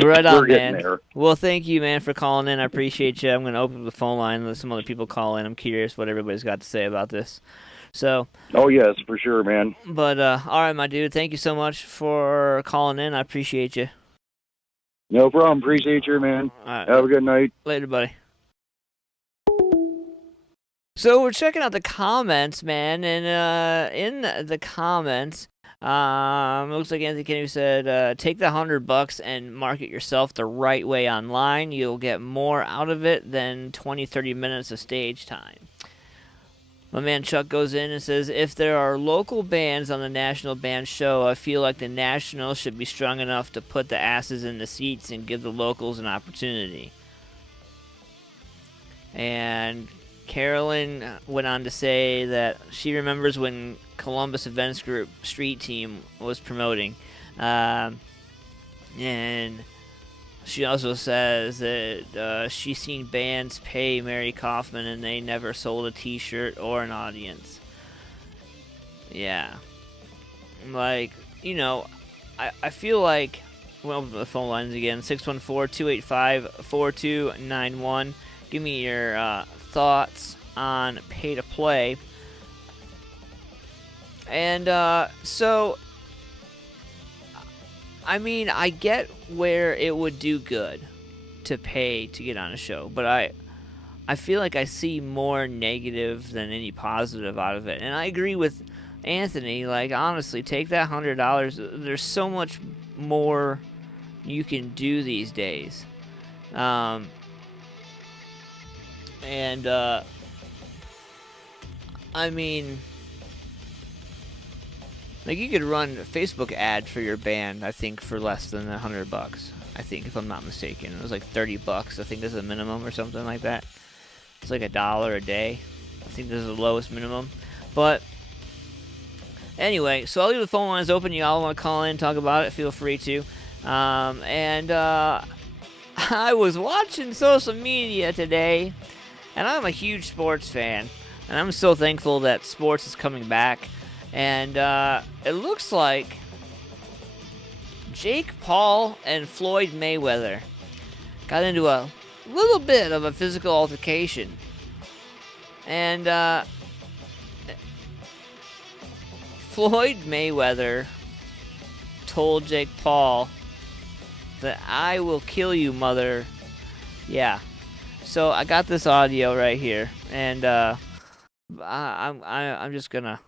Right on, We're getting man. there. Well, thank you, man, for calling in. I appreciate you. I'm going to open the phone line and let some other people call in. I'm curious what everybody's got to say about this. So. Oh, yes, for sure, man. But, all right, my dude. Thank you so much for calling in. I appreciate you. No problem. Appreciate you, man. All right. Have a good night. Later, buddy. So we're checking out the comments, man, and in the comments, it looks like Anthony Kennedy said, take the $100 and market yourself the right way online. You'll get more out of it than 20-30 minutes of stage time. My man Chuck goes in and says, if there are local bands on the national band show, I feel like the national should be strong enough to put the asses in the seats and give the locals an opportunity. And Carolyn went on to say that she remembers when Columbus Events Group Street Team was promoting. And she also says that she's seen bands pay Mary Kaufman and they never sold a t-shirt or an audience. Yeah. Like, I feel like, we'll open the phone lines again, 614-285-4291. Give me your thoughts on pay to play. And so, I mean, I get where it would do good to pay to get on a show, but I feel like I see more negative than any positive out of it. And I agree with Anthony, like, honestly, take that $100. There's so much more you can do these days. I mean, like, you could run a Facebook ad for your band, I think, for less than $100. I think, if I'm not mistaken. It was like $30, I think, is the minimum or something like that. It's like $1 a day. I think this is the lowest minimum. But anyway, so I'll leave the phone lines open. You all want to call in, talk about it, feel free to. I was watching social media today, and I'm a huge sports fan, and I'm so thankful that sports is coming back. And it looks like Jake Paul and Floyd Mayweather got into a little bit of a physical altercation. And Floyd Mayweather told Jake Paul that I will kill you, mother. Yeah. So I got this audio right here, and I'm just gonna.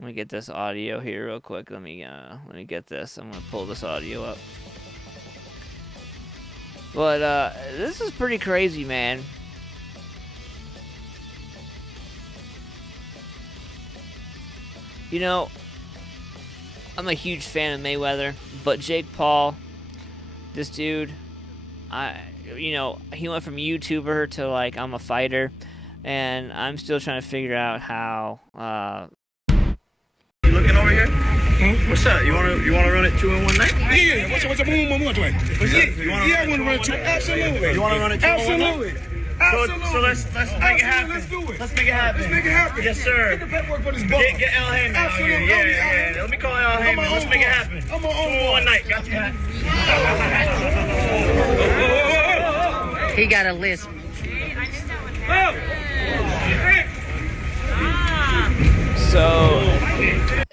Let me get this audio here real quick. Let me get this. I'm gonna pull this audio up. But this is pretty crazy, man. You know, I'm a huge fan of Mayweather, but Jake Paul, this dude, he went from YouTuber to like I'm a fighter, and I'm still trying to figure out how. You looking over here? What's up? You wanna run it 2 in one night? Yeah. What's up? You wanna run it 2 Absolutely. You wanna run it 2 in one night? So let's make it happen. Let's do it. Let's make it happen. Yes, sir. Get the paperwork for this ball. Get El Heyman out here. Yeah. Let me call El Heyman. Let's make it happen. 2 in one night. Got you. He got a lisp. So,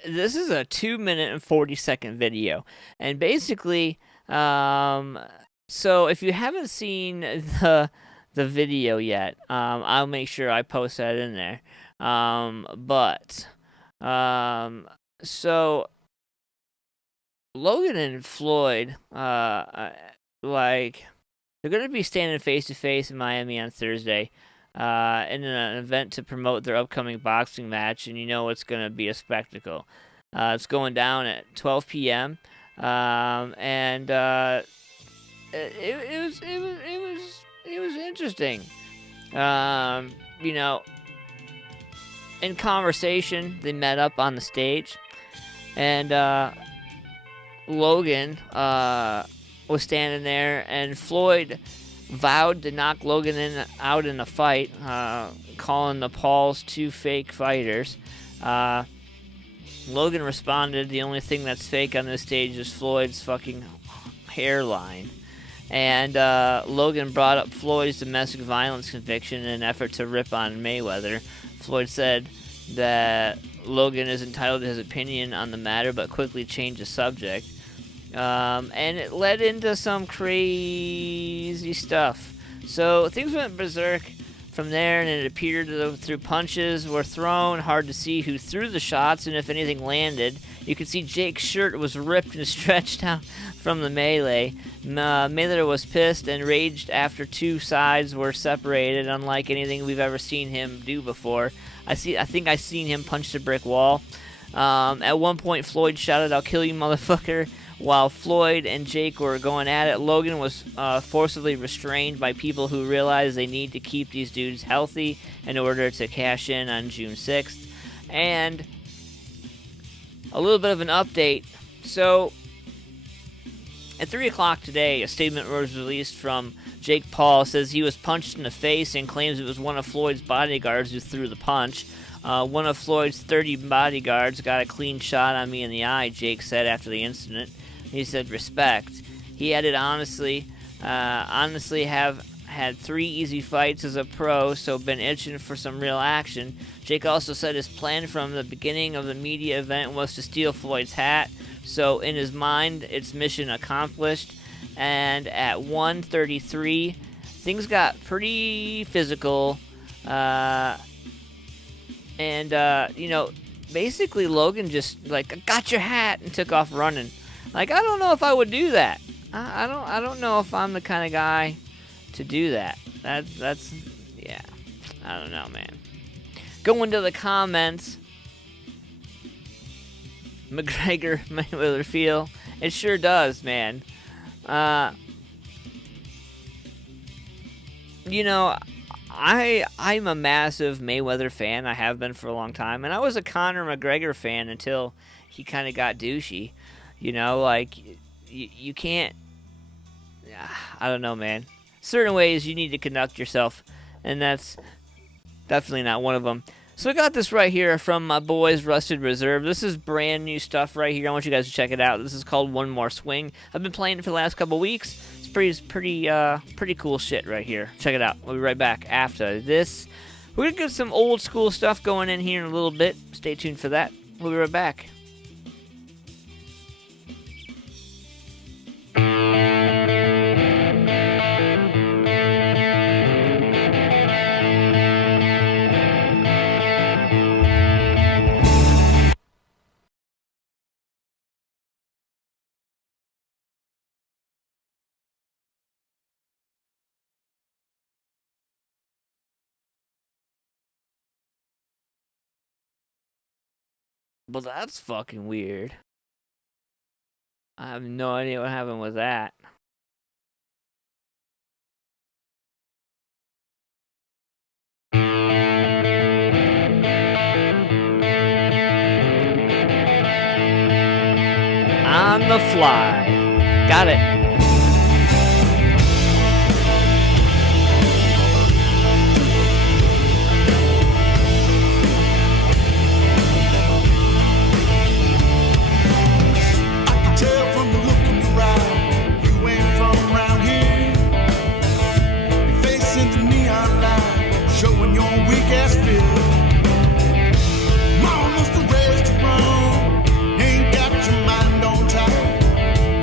this is a 2-minute and 40-second video. And basically, so if you haven't seen the video yet, I'll make sure I post that in there. So Logan and Floyd, they're going to be standing face to face in Miami on Thursday. In an event to promote their upcoming boxing match, and you know it's going to be a spectacle. It's going down at 12 p.m. It was interesting. In conversation, they met up on the stage, and Logan was standing there, and Floyd vowed to knock Logan out in a fight, calling the Pauls 2 fake fighters. Logan responded, the only thing that's fake on this stage is Floyd's fucking hairline. And Logan brought up Floyd's domestic violence conviction in an effort to rip on Mayweather. Floyd said that Logan is entitled to his opinion on the matter, but quickly changed the subject. And it led into some crazy stuff. So things went berserk from there, and it appeared through punches were thrown. Hard to see who threw the shots and if anything landed. You could see Jake's shirt was ripped and stretched out from the melee. Mayweather was pissed and raged after 2 sides were separated, unlike anything we've ever seen him do before. I think I seen him punch the brick wall. At one point, Floyd shouted, "I'll kill you, motherfucker." While Floyd and Jake were going at it, Logan was forcibly restrained by people who realized they need to keep these dudes healthy in order to cash in on June 6th. And a little bit of an update. So, at 3 o'clock today, a statement was released from Jake Paul. Says he was punched in the face and claims it was one of Floyd's bodyguards who threw the punch. One of Floyd's 30 bodyguards got a clean shot on me in the eye, Jake said after the incident. He said, respect. He added, honestly have had 3 easy fights as a pro, so been itching for some real action. Jake also said his plan from the beginning of the media event was to steal Floyd's hat, so in his mind, it's mission accomplished. And at 1:33, things got pretty physical. Basically Logan just I got your hat and took off running. I don't know if I would do that. I don't know if I'm the kind of guy to do that. That's I don't know, man. Going to the comments. McGregor Mayweather feel. It sure does, man. You know, I'm a massive Mayweather fan. I have been for a long time. And I was a Conor McGregor fan until he kind of got douchey. You know, like, you can't... I don't know, man. Certain ways you need to conduct yourself. And that's definitely not one of them. So I got this right here from my boys, Rusted Reserve. This is brand new stuff right here. I want you guys to check it out. This is called One More Swing. I've been playing it for the last couple weeks. It's pretty cool shit right here. Check it out. We'll be right back after this. We're going to get some old school stuff going in here in a little bit. Stay tuned for that. We'll be right back. Well, that's fucking weird. I have no idea what happened with that. On the fly. Got it.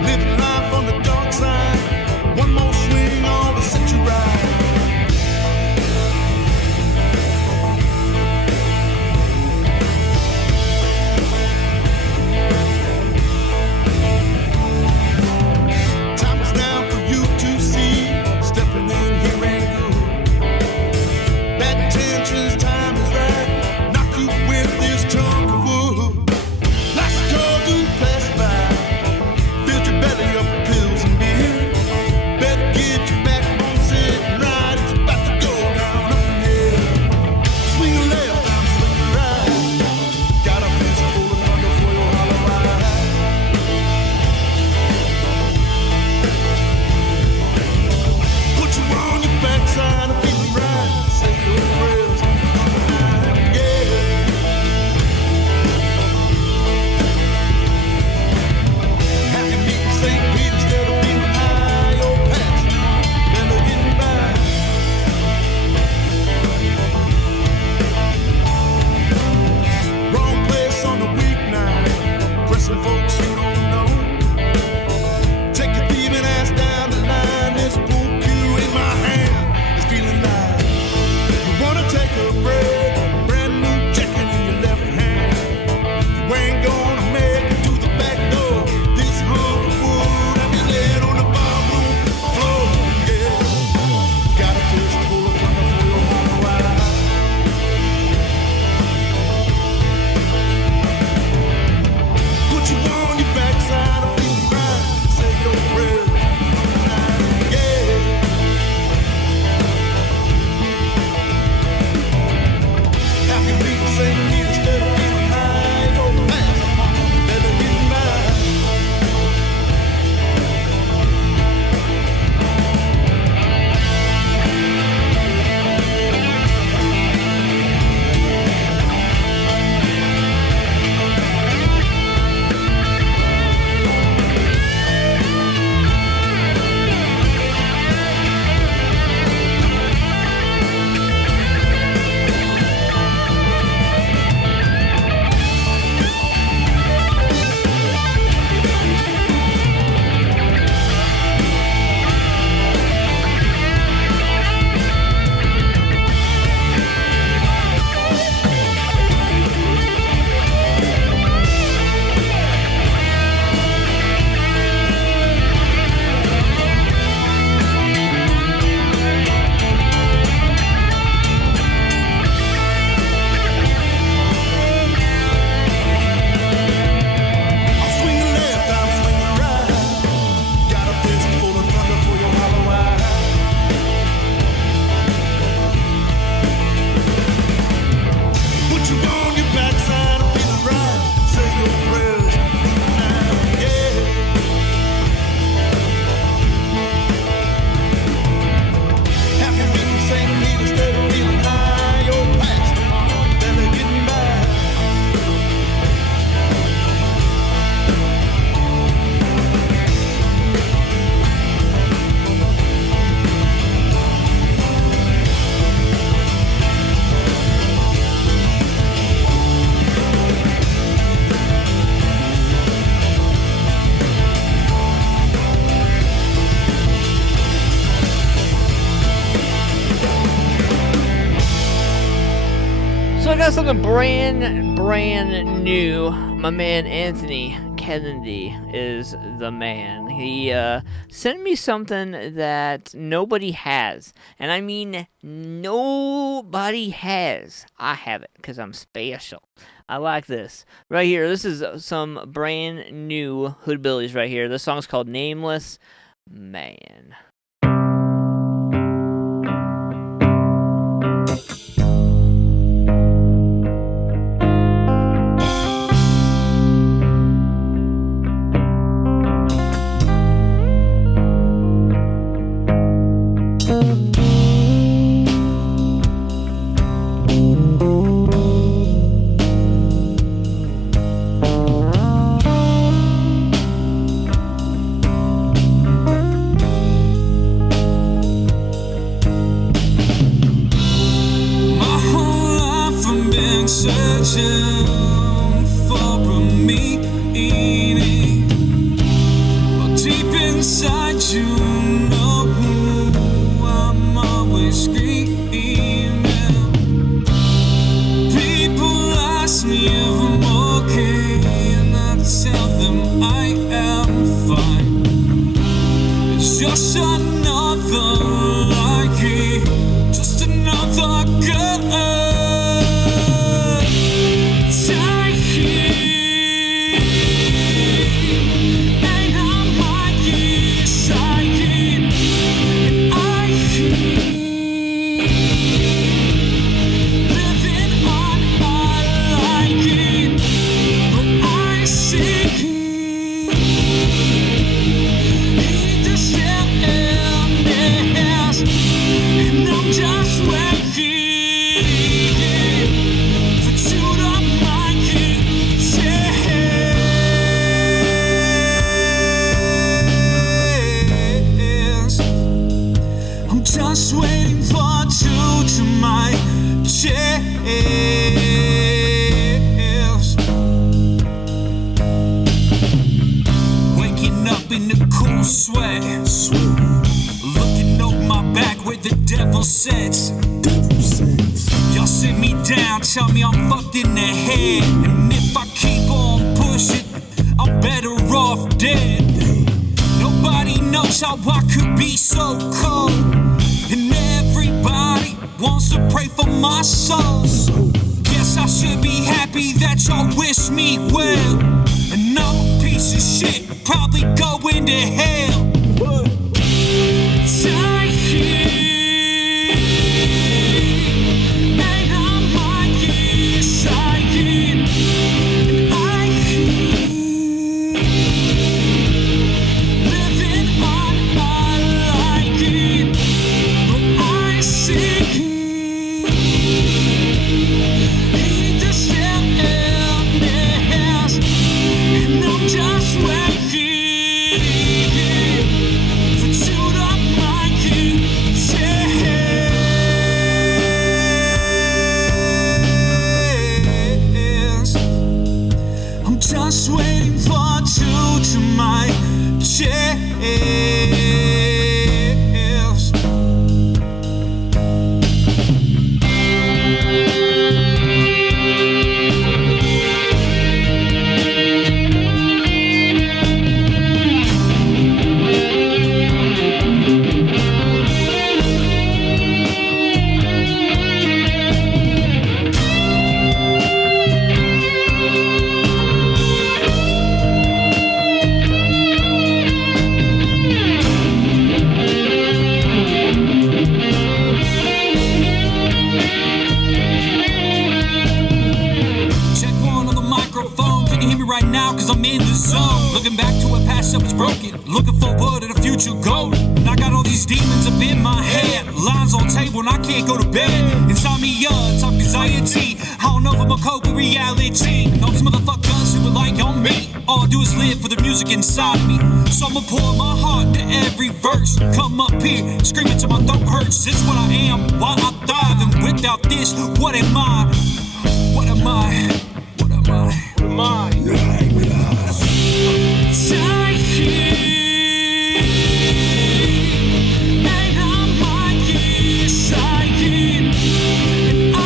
Living life on the got something brand new. My man Anthony Kennedy is the man. He sent me something that nobody has. And I mean nobody has. I have it because I'm special. I like this. Right here, this is some brand new Hoodbillies right here. This song's called Nameless. Man. Searching for a meaning, well, deep inside you know I'm always screaming. People ask me if I'm okay, and I tell them I am fine. It's just another like it, just another girl. Just waiting for two to my chest. Waking up in the cool sweat, looking over my back where the devil sits. Y'all sit me down, tell me I'm fucked in the head, and if I keep on pushing, I'm better off dead. Nobody knows how I could be so cold, and everybody wants to pray for my soul. Guess I should be happy that y'all wish me well, and I'm a piece of shit, probably going to hell. And I'm like excited, and I living on my like it, but I see need to step in this, and I'm just waiting for two to like it. I'm just waiting for two to my chest. Right now, cause I'm in the zone. Looking back to a past that was broken, looking forward to the future golden. And I got all these demons up in my head, lines on table and I can't go to bed. Insomnia, top anxiety, I don't know if I'm a cope with reality. All these motherfuckers who rely on me, all I do is live for the music inside me. So I'ma pour my heart into every verse, come up here, screaming till my throat hurts. This is what I am, why I thrive, and without this, what am I? What am I? What am I? What am I? And I'm like excited, and I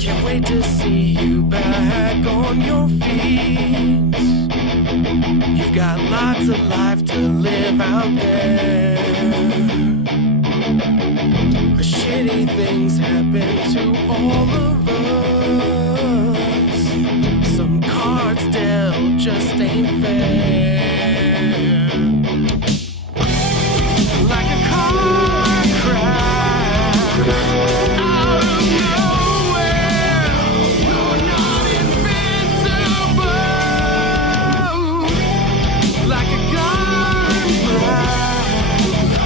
Can't wait to see you back on your feet. You've got lots of life to live out there. Shitty things happen to all of us. Some cards dealt just ain't fair. Like a car crash out of nowhere. You're not invincible. Like a gun blast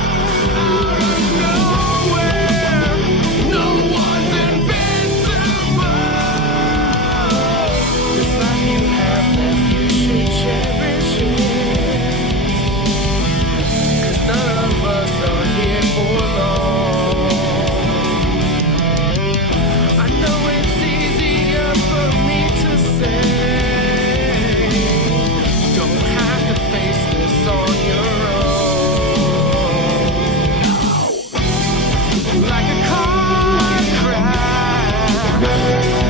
out of nowhere. No one's invincible. This life you have left, you should cherish it. 'Cause none of us are here for long. I know it's easier for me to say. Don't have to face this on your own. Like a car crash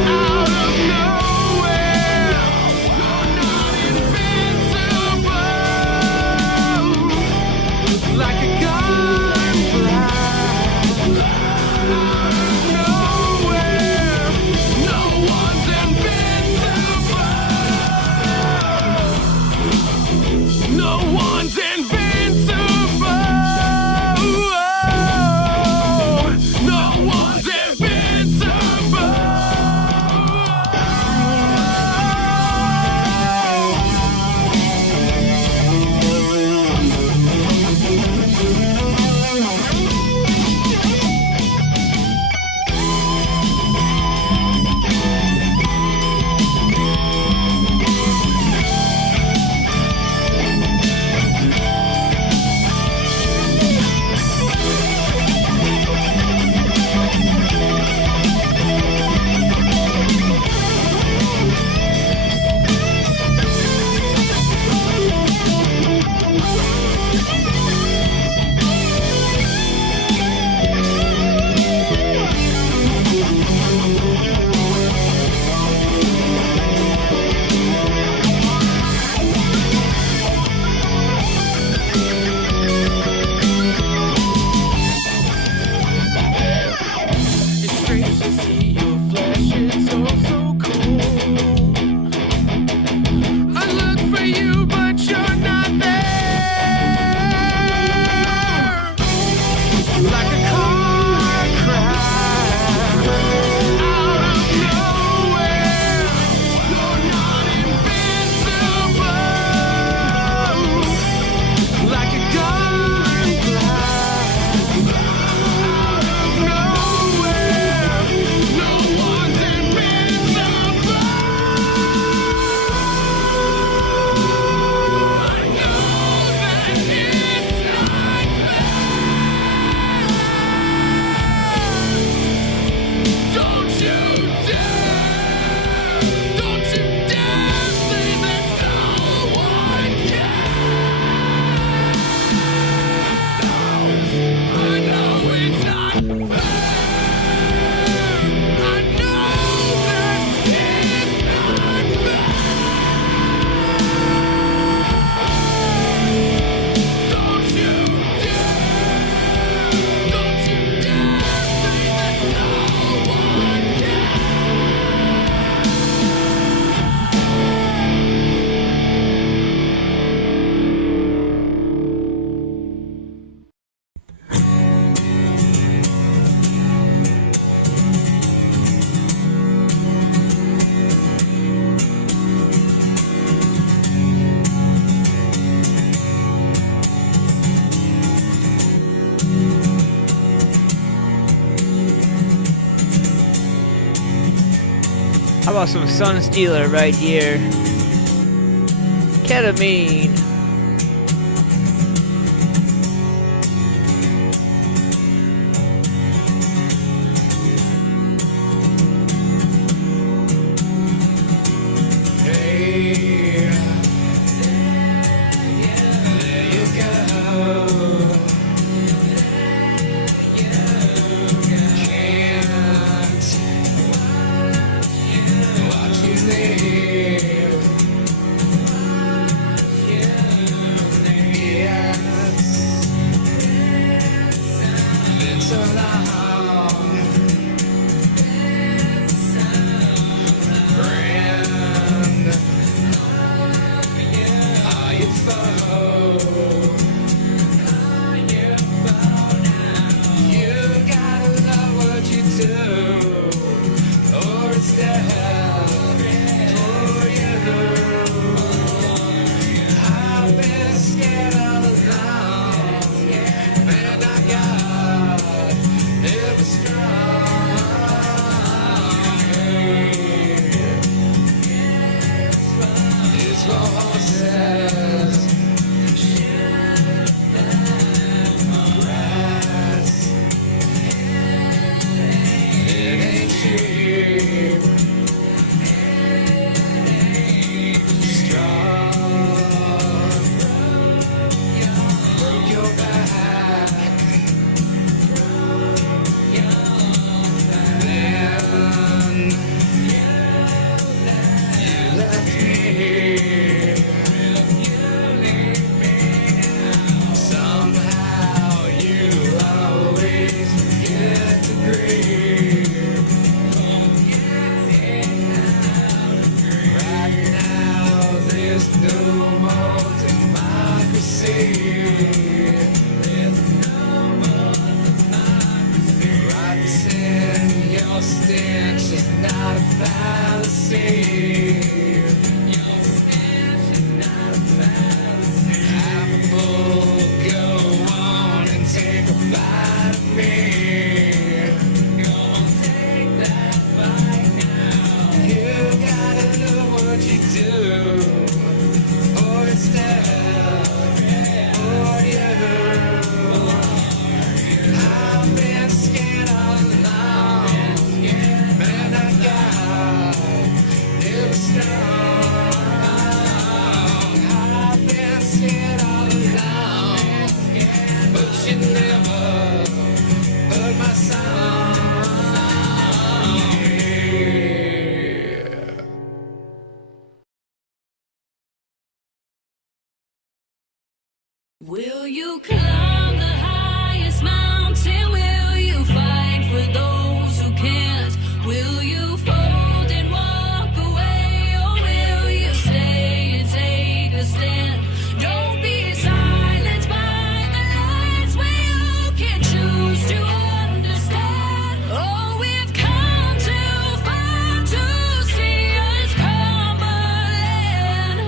out of nowhere. You're not invincible. Like a gun blast out of nowhere. No one's invincible. No one's invincible. No one's invincible. It's strange to see your flesh, it's oh so cool. I look for you, but you're not there. Like a car crash out of nowhere. You're not invincible. Like a gun blast out of nowhere. No one's invincible. I know that it's not fair. Don't you dare say that no one cares. I know it's not fair. I know that it's not fair. Don't you dare say that no one cares. How about some Sunstealer right here? Ketamine. take a bite of me. Come on, take that bite now. You gotta know what you do, or it's down, or you. I've been scared all along, man, I got new strong. I've been scared all along, but you never heard my song. Will you climb the highest mountain? Will you fight for those who can't? Will you fold and walk away? Or will you stay and take a stand? Don't be silenced by the lights where you can choose to understand. Oh, we've come too far to see us Cumberland.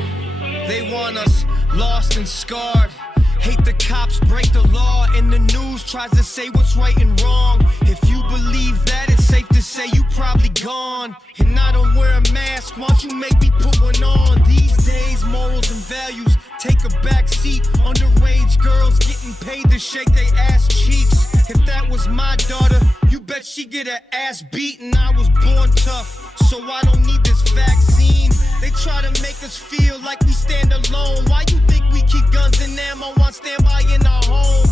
They want us lost and scarred. Hate the cops, break the law, and the news tries to say what's right and wrong. If you believe that, it's safe to say you probably gone. And I don't wear a mask, why don't you make me put one on? These days, morals and values take a back seat. Underage girls getting paid to shake their ass cheeks. If that was my daughter, you bet she'd get her ass beaten. I was born tough, so I don't need this vaccine. They try to make us feel like we stand alone. Why you think we keep guns and ammo on standby in our home?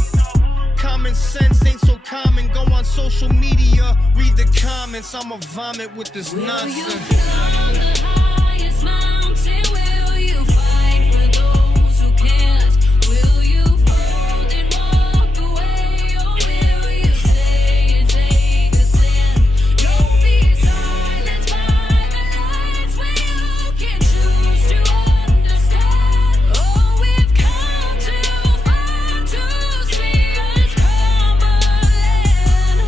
Common sense ain't so common. Go on social media, read the comments. I'ma vomit with this nonsense. Will you climb the highest mountain? Will you fight for those who can't? Will you fold and walk away? Or will you stay and take a stand? Don't be silenced by the lights where you can choose to understand. Oh, we've come too far to see us Cumberland.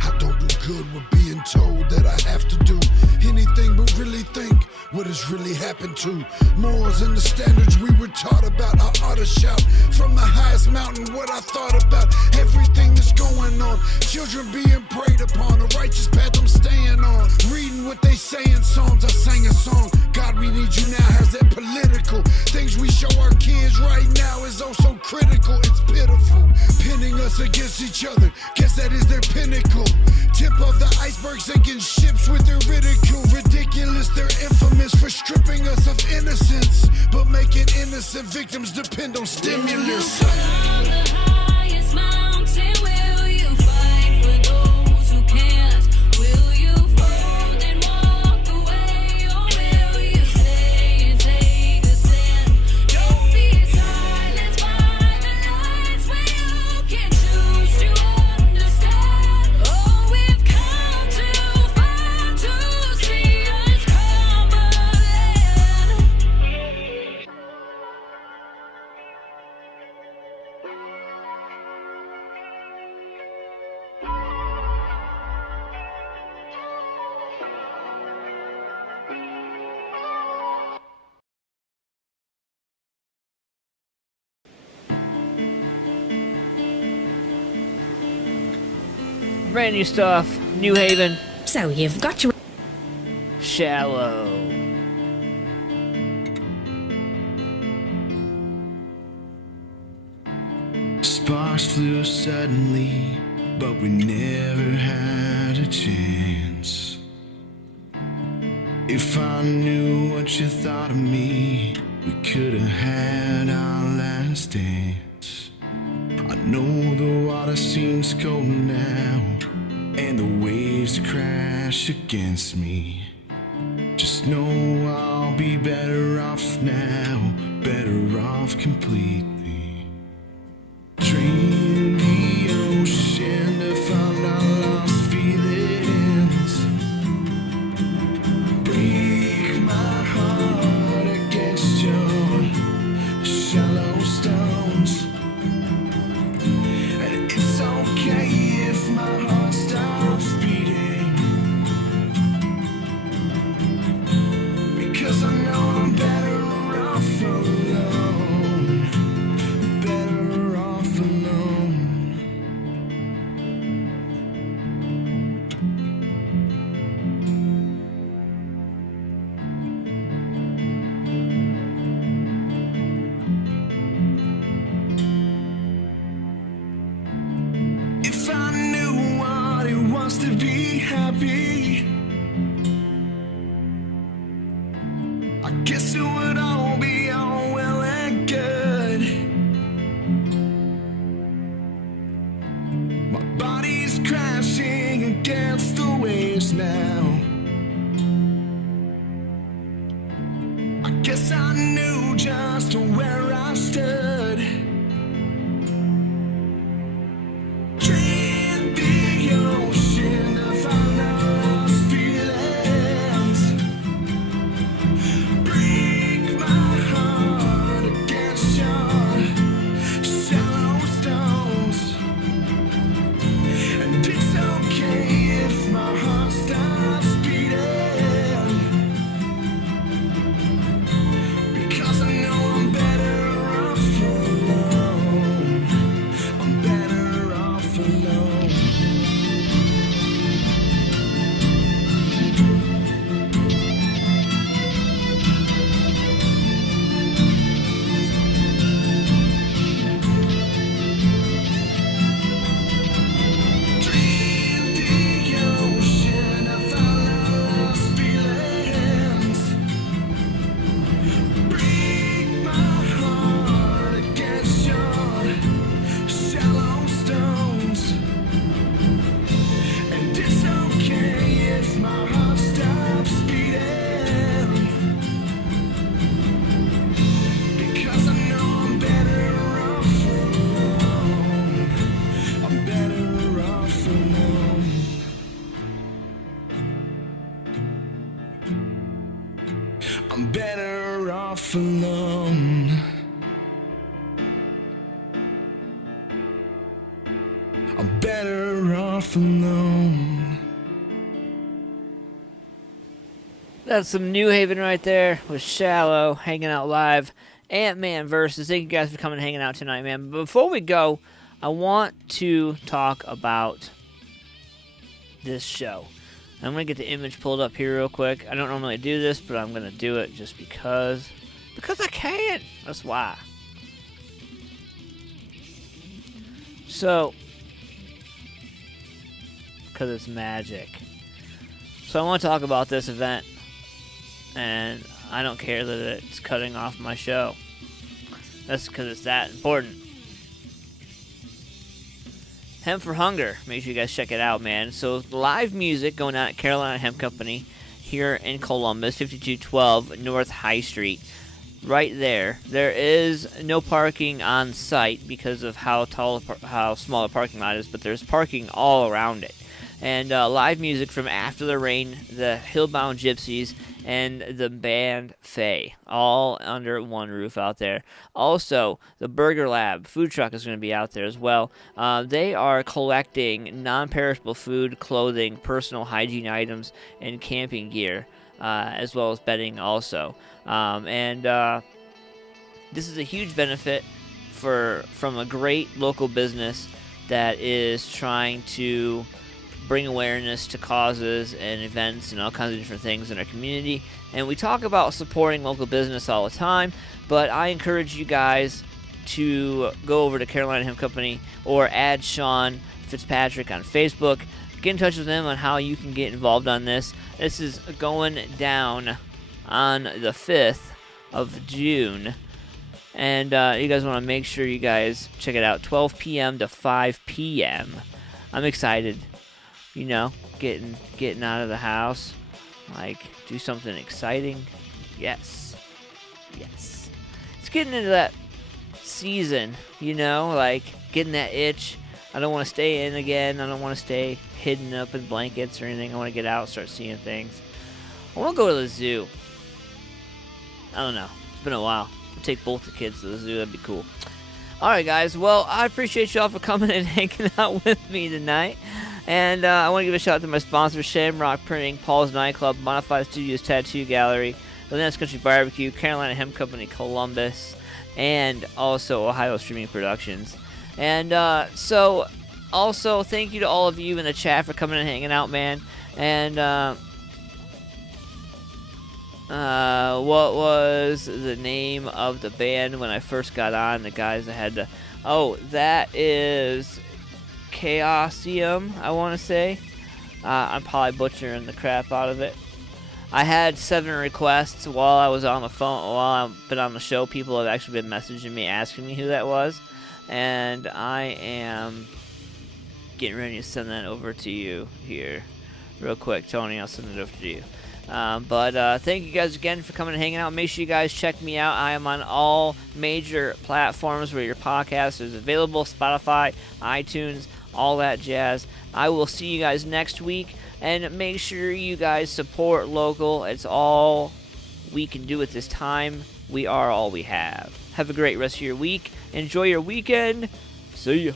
I don't do good with being told that I have to do anything but really think what has really happened to morals and the standards we were taught about. I ought to shout from the highest mountain what I thought about everything that's going on. Children being preyed upon, a righteous path I'm staying on. Reading what they say in Psalms, I sang a song. God, we need you now has that political. Things we show our kids right now is oh so critical. It's pitiful, pinning us against each other. Guess that is their pinnacle. Tip of the iceberg, sinking ships with their ridicule. Ridiculous, they're infamous for stripping us of innocence, but making innocent victims depend on stimulus. Climb the highest mountain. Will you fight for those who can't? Will you fold and walk away? Or will you stay and take a stand? Don't be silenced by the lights where you can choose to understand. Oh, we've come too far to see us Cumberland. Brand new stuff, New Haven. So you've got your Shallow. Sparks flew suddenly, but we never had a chance. If I knew what you thought of me, we could have had our last dance. I know the water seems cold now, and the waves crash against me. Just know I'll be better off now, better off completely. Drain the ocean to find our lost feelings. Break my heart against your shallow stones. And it's okay if my heart stops beating, because I know I'm better off alone. happy. I guess it would all be all well and good. My body's crashing against the waves now. I guess I knew just where I stood. Dream the ocean of our lost feelings. Break my heart against your shallow stones. And it's okay if my heart stops beating, because I know I'm better off alone. I'm better off alone. Dream the ocean of our lost feelings. Break my heart against your shallow stones. And it's okay if my heart stops beating, because I know I'm better off alone. I'm better off alone. I'm better off alone. I'm better off alone. That's some New Haven right there with Shallow, hanging out live. Ant-Man versus. Thank you guys for coming and hanging out tonight, man. But before we go, I want to talk about this show. I'm going to get the image pulled up here real quick. I don't normally do this, but I'm going to do it just because. Because I can. That's why. So, because it's magic. So I want to talk about this event, and I don't care that it's cutting off my show. That's because it's that important. Hemp for Hunger. Make sure you guys check it out, man. So live music going on at Carolina Hemp Company here in Columbus, 5212 North High Street. Right there. There is no parking on site because of how small the parking lot is, but there's parking all around it. And live music from After the Rain, the Hillbound Gypsies, and the band Faye, all under one roof out there. Also, the Burger Lab food truck is going to be out there as well. They are collecting non-perishable food, clothing, personal hygiene items, and camping gear, as well as bedding also. This is a huge benefit from a great local business that is trying to bring awareness to causes and events and all kinds of different things in our community. And we talk about supporting local business all the time, but I encourage you guys to go over to Carolina Hemp Company or add Sean Fitzpatrick on Facebook. Get in touch with them on how you can get involved on this. This is going down on the 5th of June. And you guys want to make sure you guys check it out. 12 p.m. to 5 p.m. I'm excited. You know, getting out of the house, like do something exciting. Yes. It's getting into that season, you know, like getting that itch. I don't want to stay in again. I don't want to stay hidden up in blankets or anything. I want to get out, start seeing things. I want to go to the zoo. I don't know. It's been a while. I'll take both the kids to the zoo. That'd be cool. All right, guys. Well, I appreciate y'all for coming and hanging out with me tonight. And I want to give a shout out to my sponsors, Shamrock Printing, Paul's Nightclub, Modified Studios Tattoo Gallery, The Nest Country Barbecue, Carolina Hemp Company, Columbus, and also Ohio Streaming Productions. And so, also, thank you to all of you in the chat for coming and hanging out, man. And what was the name of the band when I first got on? The guys that had to... Oh, that is... Chaosium, I want to say. I'm probably butchering the crap out of it. I had 7 requests while I was on the phone, while I've been on the show. People have actually been messaging me, asking me who that was. And I am getting ready to send that over to you here real quick. Tony, I'll send it over to you. But thank you guys again for coming and hanging out. Make sure you guys check me out. I am on all major platforms where your podcast is available. Spotify, iTunes, all that jazz. I will see you guys next week. And make sure you guys support local. It's all we can do at this time. We are all we have. Have a great rest of your week. Enjoy your weekend. See ya.